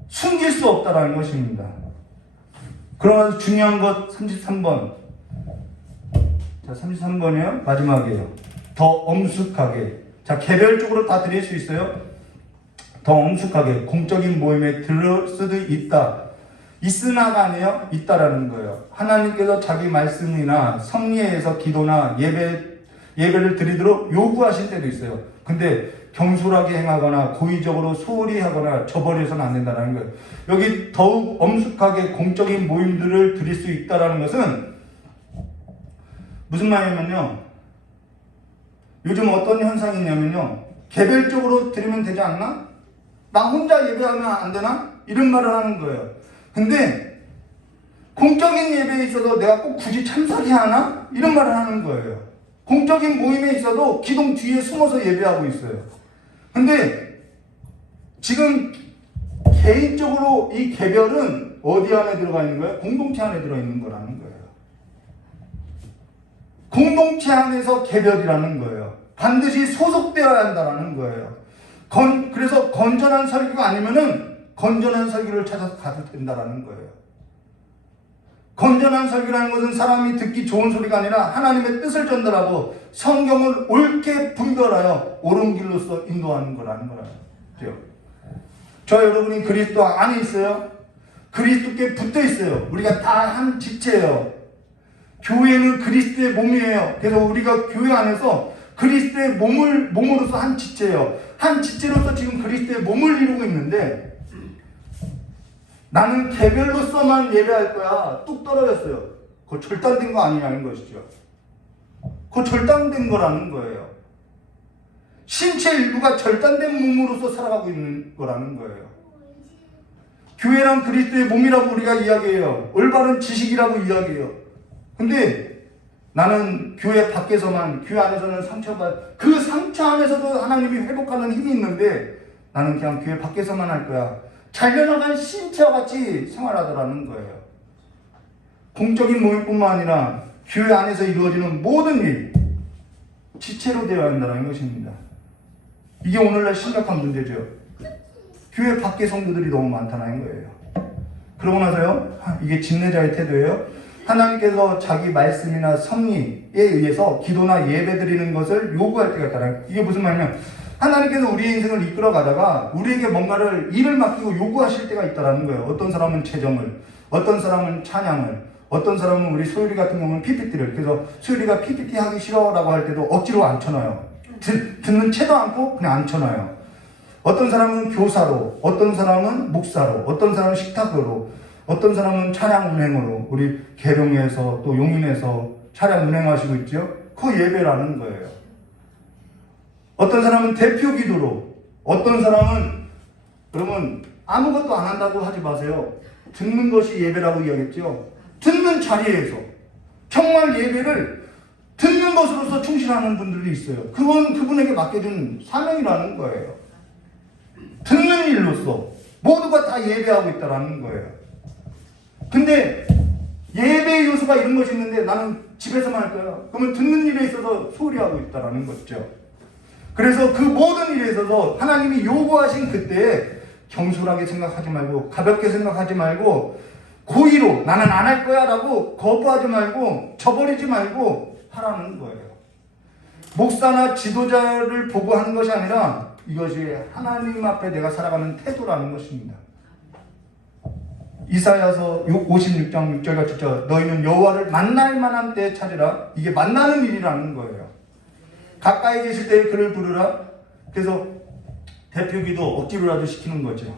숨길 수 없다라는 것입니다. 그러면서 중요한 것 33번. 자, 33번이요. 마지막이에요. 더 엄숙하게. 자, 개별적으로 다 드릴 수 있어요. 더 엄숙하게 공적인 모임에 들을 수도 있다. 있으나가 아니에요. 있다라는 거예요. 하나님께서 자기 말씀이나 성례에서 기도나 예배를 드리도록 요구하실 때도 있어요. 근데 경솔하게 행하거나 고의적으로 소홀히 하거나 저버려서는 안 된다는 거예요. 여기 더욱 엄숙하게 공적인 모임들을 드릴 수 있다는 것은 무슨 말이냐면요. 요즘 어떤 현상이 있냐면요. 개별적으로 드리면 되지 않나? 나 혼자 예배하면 안 되나? 이런 말을 하는 거예요. 근데 공적인 예배에 있어서 내가 꼭 굳이 참석해야 하나? 이런 말을 하는 거예요. 공적인 모임에 있어도 기둥 뒤에 숨어서 예배하고 있어요. 근데 지금 개인적으로 이 개별은 어디 안에 들어가 있는 거예요? 공동체 안에 들어있는 거라는 거예요. 공동체 안에서 개별이라는 거예요. 반드시 소속되어야 한다는 거예요. 그래서 건전한 설교가 아니면은 건전한 설교를 찾아서 가도 된다는 거예요. 건전한 설교라는 것은 사람이 듣기 좋은 소리가 아니라 하나님의 뜻을 전달하고 성경을 옳게 분별하여 옳은 길로서 인도하는 거라는 거죠. 저 여러분이 그리스도 안에 있어요. 그리스도께 붙어 있어요. 우리가 다 한 지체예요. 교회는 그리스도의 몸이에요. 그래서 우리가 교회 안에서 그리스도의 몸으로서 한 지체예요. 한 지체로서 지금 그리스도의 몸을 이루고 있는데 나는 개별로서만 예배할 거야. 뚝 떨어졌어요. 그거 절단된 거 아니냐는 것이죠. 그거 절단된 거라는 거예요. 신체 일부가 절단된 몸으로서 살아가고 있는 거라는 거예요. 교회란 그리스도의 몸이라고 우리가 이야기해요. 올바른 지식이라고 이야기해요. 근데 나는 교회 밖에서만, 교회 안에서는 그 상처 안에서도 하나님이 회복하는 힘이 있는데 나는 그냥 교회 밖에서만 할 거야. 잘려나간 신체와 같이 생활하더라는 거예요. 공적인 모임뿐만 아니라 교회 안에서 이루어지는 모든 일, 지체로 되어야 한다는 것입니다. 이게 오늘날 심각한 문제죠. 교회 밖에 성도들이 너무 많다는 거예요. 그러고 나서요, 이게 집례자의 태도예요. 하나님께서 자기 말씀이나 섭리에 의해서 기도나 예배 드리는 것을 요구할 때가 있다는, 이게 무슨 말이냐면 하나님께서 우리의 인생을 이끌어 가다가 우리에게 뭔가를 일을 맡기고 요구하실 때가 있다는 거예요. 어떤 사람은 재정을, 어떤 사람은 찬양을, 어떤 사람은 우리 소율이 같은 경우는 PPT를, 그래서 소율이가 PPT 하기 싫어라고 할 때도 억지로 앉혀놔요. 듣는 채도 않고 그냥 앉혀놔요. 어떤 사람은 교사로, 어떤 사람은 목사로, 어떤 사람은 식탁으로, 어떤 사람은 차량 운행으로, 우리 계룡에서 또 용인에서 차량 운행하시고 있죠. 그 예배라는 거예요. 어떤 사람은 대표 기도로, 어떤 사람은, 그러면 아무것도 안 한다고 하지 마세요. 듣는 것이 예배라고 이야기했죠. 듣는 자리에서 정말 예배를 듣는 것으로서 충실하는 분들이 있어요. 그건 그분에게 맡겨준 사명이라는 거예요. 듣는 일로서 모두가 다 예배하고 있다는 거예요. 근데 예배의 요소가 이런 것이 있는데 나는 집에서만 할 거야. 그러면 듣는 일에 있어서 소홀히 하고 있다는 거죠. 그래서 그 모든 일에 있어서 하나님이 요구하신 그때에 경솔하게 생각하지 말고, 가볍게 생각하지 말고, 고의로 나는 안 할 거야 라고 거부하지 말고, 저버리지 말고 하라는 거예요. 목사나 지도자를 보고 하는 것이 아니라 이것이 하나님 앞에 내가 살아가는 태도라는 것입니다. 이사야서 56장 6절과 7절, 너희는 여호와를 만날 만한 때에 찾으라. 이게 만나는 일이라는 거예요. 가까이 계실 때에 그를 부르라. 그래서 대표기도 억지로라도 시키는 거죠.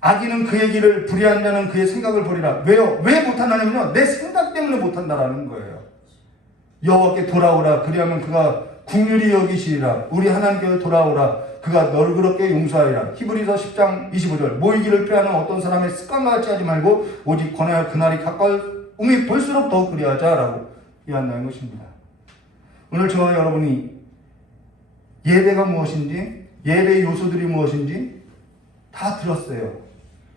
악인은 그의 길을, 불의한 자는 그의 생각을 버리라. 왜요? 왜 못한다냐면요, 내 생각 때문에 못한다라는 거예요. 여호와께 돌아오라. 그리하면 그가 긍휼히 여기시리라. 우리 하나님께 돌아오라. 그가 너를 그렇게 용서하리라. 히브리서 10장 25절, 모이기를 피하는 어떤 사람의 습관과 같이 하지 말고 오직 권하여 그날이 가까움이 볼수록 더욱 그리하자라고 이야기한다는 것입니다. 오늘 저와 여러분이 예배가 무엇인지, 예배의 요소들이 무엇인지 다 들었어요.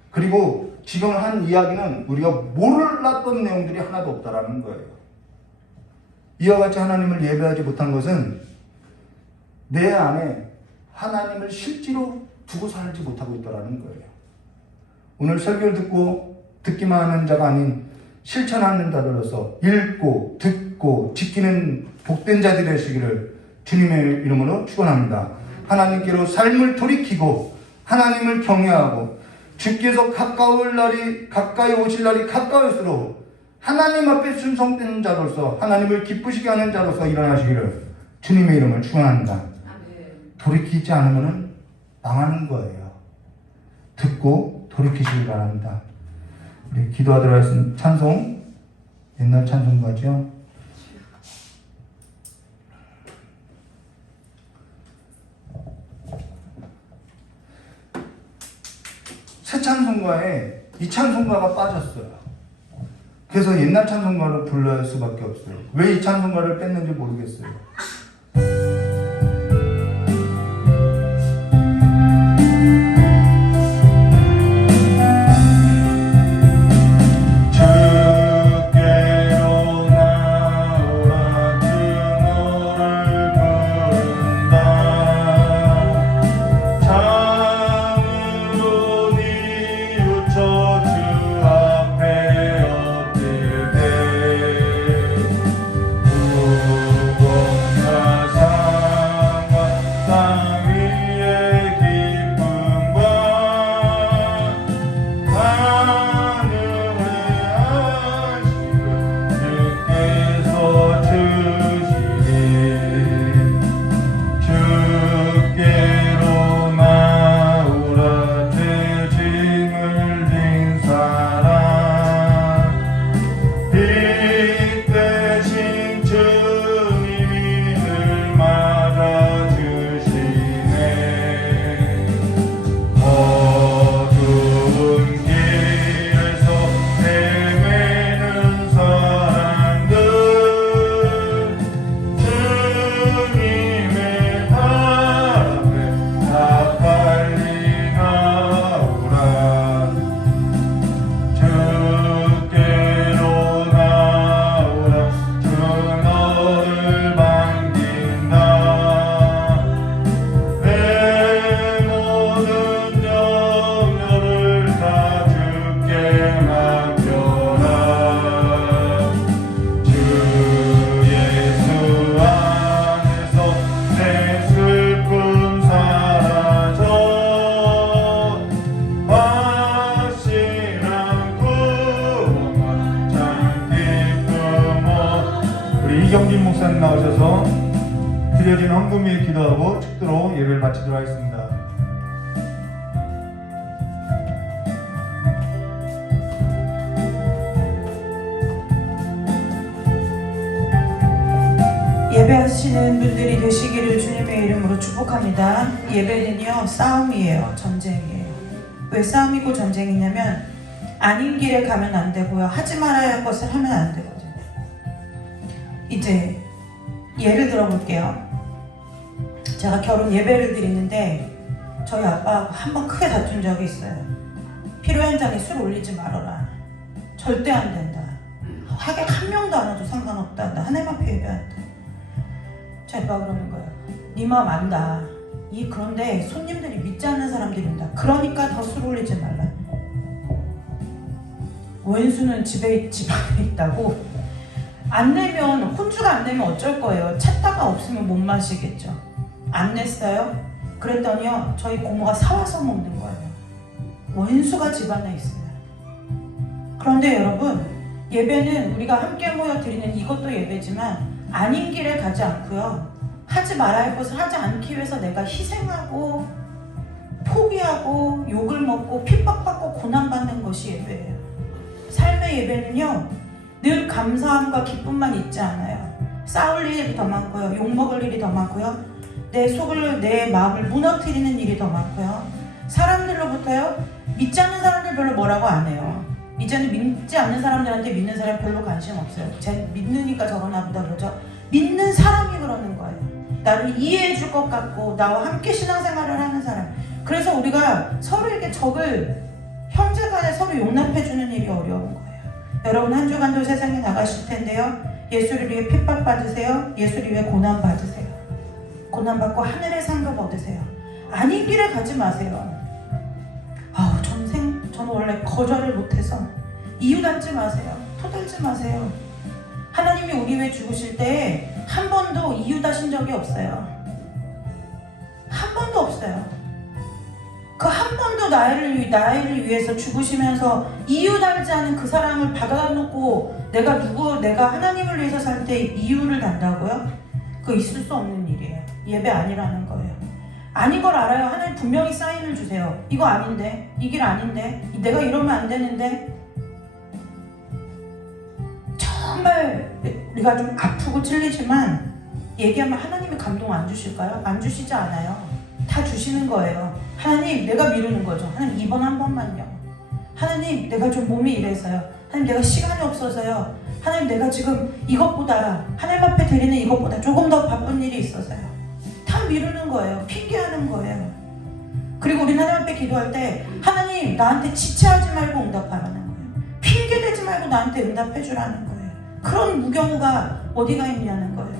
그리고 지금 한 이야기는 우리가 몰랐던 내용들이 하나도 없다라는 거예요. 이와 같이 하나님을 예배하지 못한 것은 내 안에 하나님을 실제로 두고 살지 못하고 있다는 거예요. 오늘 설교를 듣기만 하는 자가 아닌 실천하는 자들로서 읽고 듣고 지키는 복된 자들이 되시기를 주님의 이름으로 축원합니다. 하나님께로 삶을 돌이키고 하나님을 경외하고 주께서 가까이 오실 날이 가까울수록 하나님 앞에 순종된 자로서 하나님을 기쁘시게 하는 자로서 일어나시기를 주님의 이름을 축원합니다. 돌이키지 않으면 망하는 거예요. 듣고 돌이키시길 바랍니다. 우리 기도하도록 하겠습니다. 찬송, 옛날 찬송가죠. 새 찬송가에 이 찬송가가 빠졌어요. 그래서 옛날 찬송가를 불러야 할 수밖에 없어요. 왜 이 찬송가를 뺐는지 모르겠어요. 주 앞에 이경진 목사님 나오셔서 드려진 헌금 위에 기도하고 축도로 예배를 마치도록 하겠습니다. 예배하시는 분들이 되시기를 주님의 이름으로 축복합니다. 예배는요, 싸움이에요. 전쟁이에요. 왜 싸움이고 전쟁이냐면 아닌 길에 가면 안 되고요. 하지 말아야 할 것을 하면 안 되거든요. 이제 예를 들어 볼게요. 제가 결혼 예배를 드리는데 저희 아빠하고 한번 크게 다툰 적이 있어요. 필요 현장에 술 올리지 말아라. 절대 안 된다. 하객 한 명도 안 와도 상관없다. 나 하나님 앞에 예배한다. 제 아빠가 그러는 거예요. 네 마음 안다. 그런데 손님들이 믿지 않는 사람들이 온다. 그러니까 더 술 올리지 말라. 원수는 집안에 있다고. 안 내면, 혼주가 안 내면 어쩔 거예요. 찾다가 없으면 못 마시겠죠. 안 냈어요? 그랬더니요, 저희 고모가 사와서 먹는 거예요. 원수가 집안에 있어요. 그런데 여러분, 예배는 우리가 함께 모여 드리는 이것도 예배지만 아닌 길에 가지 않고요, 하지 말아야 할 것을 하지 않기 위해서 내가 희생하고 포기하고 욕을 먹고 핍박받고 고난받는 것이 예배예요. 삶의 예배는요, 늘 감사함과 기쁨만 있지 않아요. 싸울 일이 더 많고요, 욕먹을 일이 더 많고요, 내 마음을 무너뜨리는 일이 더 많고요, 사람들로부터요, 믿지 않는 사람들 별로 뭐라고 안 해요. 이제는 믿지 않는 사람들한테 믿는 사람 별로 관심 없어요. 쟤 믿으니까 저러나 보다 그러죠. 믿는 사람이 그러는 거예요. 나를 이해해 줄 것 같고 나와 함께 신앙생활을 하는 사람. 그래서 우리가 서로에게 형제간에 서로 용납해 주는 일이 어려운 거예요. 여러분, 한 주간도 세상에 나가실 텐데요, 예수를 위해 핍박 받으세요. 예수를 위해 고난 받으세요. 고난 받고 하늘의 상급 얻으세요. 아닌 길에 가지 마세요. 저는 원래 거절을 못해서. 이유 담지 마세요. 토달지 마세요. 하나님이 우리 위해 죽으실 때 한 번도 이유 다신 적이 없어요. 한 번도 없어요. 그 한 번도 나를 위해서 죽으시면서 이유 달지 않은 그 사랑을 받아놓고 내가 하나님을 위해서 살 때 이유를 단다고요? 그거 있을 수 없는 일이에요. 예배 아니라는 거예요. 아닌 걸 알아요. 하나님 분명히 사인을 주세요. 이거 아닌데, 이 길 아닌데, 내가 이러면 안 되는데. 정말 우리가 좀 아프고 찔리지만 얘기하면 하나님이 감동 안 주실까요? 안 주시지 않아요. 다 주시는 거예요. 하나님, 내가 미루는 거죠. 하나님, 이번 한 번만요. 하나님, 내가 좀 몸이 이래서요. 하나님, 내가 시간이 없어서요. 하나님, 내가 지금 이것보다, 하나님 앞에 드리는 이것보다 조금 더 바쁜 일이 있어서요. 다 미루는 거예요. 핑계하는 거예요. 그리고 우리 하나님 앞에 기도할 때 하나님, 나한테 지체하지 말고 응답하라는 거예요. 핑계대지 말고 나한테 응답해 주라는 거예요. 그런 무경우가 어디가 있냐는 거예요.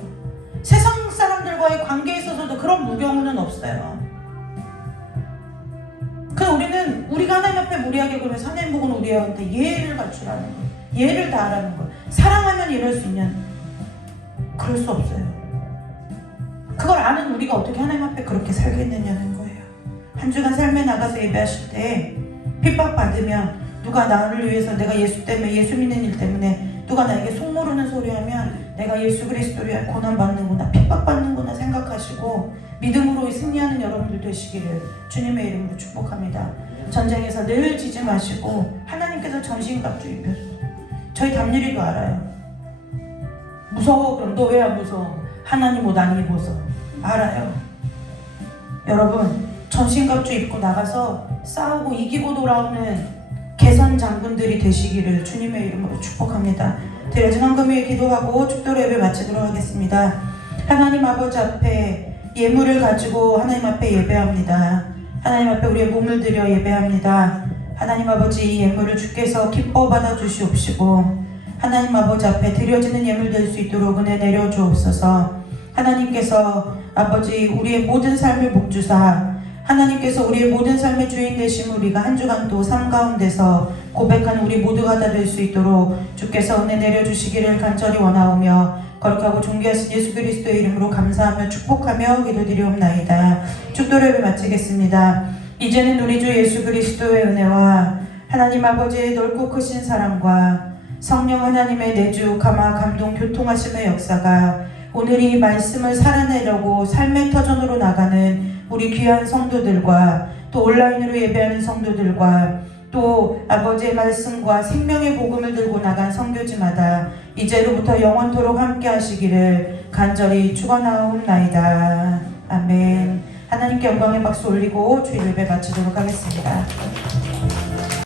세상 사람들과의 관계에 있어서도 그런 무경우는 없어요. 우리는 우리가 하나님 앞에 무리하게 그러면서 하나님 보고는 우리한테 예를 갖추라는 거예요. 예를 다하라는 거예요. 사랑하면 이럴 수 있냐? 그럴 수 없어요. 그걸 아는 우리가 어떻게 하나님 앞에 그렇게 살겠느냐는 거예요. 한 주간 삶에 나가서 예배하실 때 핍박받으면, 누가 나를 위해서, 내가 예수 때문에, 예수 믿는 일 때문에 누가 나에게 속모르는 소리 하면 내가 예수 그리스도를 위해 고난받는구나, 핍박받는구나 생각하시고 믿음으로 승리하는 여러분들 되시기를 주님의 이름으로 축복합니다. 전쟁에서 늘 지지 마시고 하나님께서 전신갑주 입혀주세요. 저희 담일이도 알아요. 무서워. 그럼 너 왜 안 무서워? 하나님 옷 안 입어서. 알아요. 여러분, 전신갑주 입고 나가서 싸우고 이기고 돌아오는 개선 장군들이 되시기를 주님의 이름으로 축복합니다. 드려진 헌금 위에 기도하고 축도로 예배 마치도록 하겠습니다. 하나님 아버지 앞에 예물을 가지고 하나님 앞에 예배합니다. 하나님 앞에 우리의 몸을 들여 예배합니다. 하나님 아버지, 이 예물을 주께서 기뻐 받아주시옵시고 하나님 아버지 앞에 드려지는 예물 될 수 있도록 은혜 내려주옵소서. 하나님께서 아버지 우리의 모든 삶을 복주사 하나님께서 우리의 모든 삶의 주인 되심 우리가 한 주간도 삶 가운데서 고백하는 우리 모두가 다 될 수 있도록 주께서 은혜 내려주시기를 간절히 원하오며 거룩하고 존귀하신 예수 그리스도의 이름으로 감사하며 축복하며 기도드리옵나이다. 축도를 예배 마치겠습니다. 이제는 우리 주 예수 그리스도의 은혜와 하나님 아버지의 넓고 크신 사랑과 성령 하나님의 내주 감화 감동 교통하심의 역사가 오늘 이 말씀을 살아내려고 삶의 터전으로 나가는 우리 귀한 성도들과 또 온라인으로 예배하는 성도들과 또 아버지의 말씀과 생명의 복음을 들고 나간 선교지마다 이제로부터 영원토록 함께 하시기를 간절히 축원하옵나이다. 아멘. 하나님께 영광의 박수 올리고 주일 예배 마치도록 하겠습니다.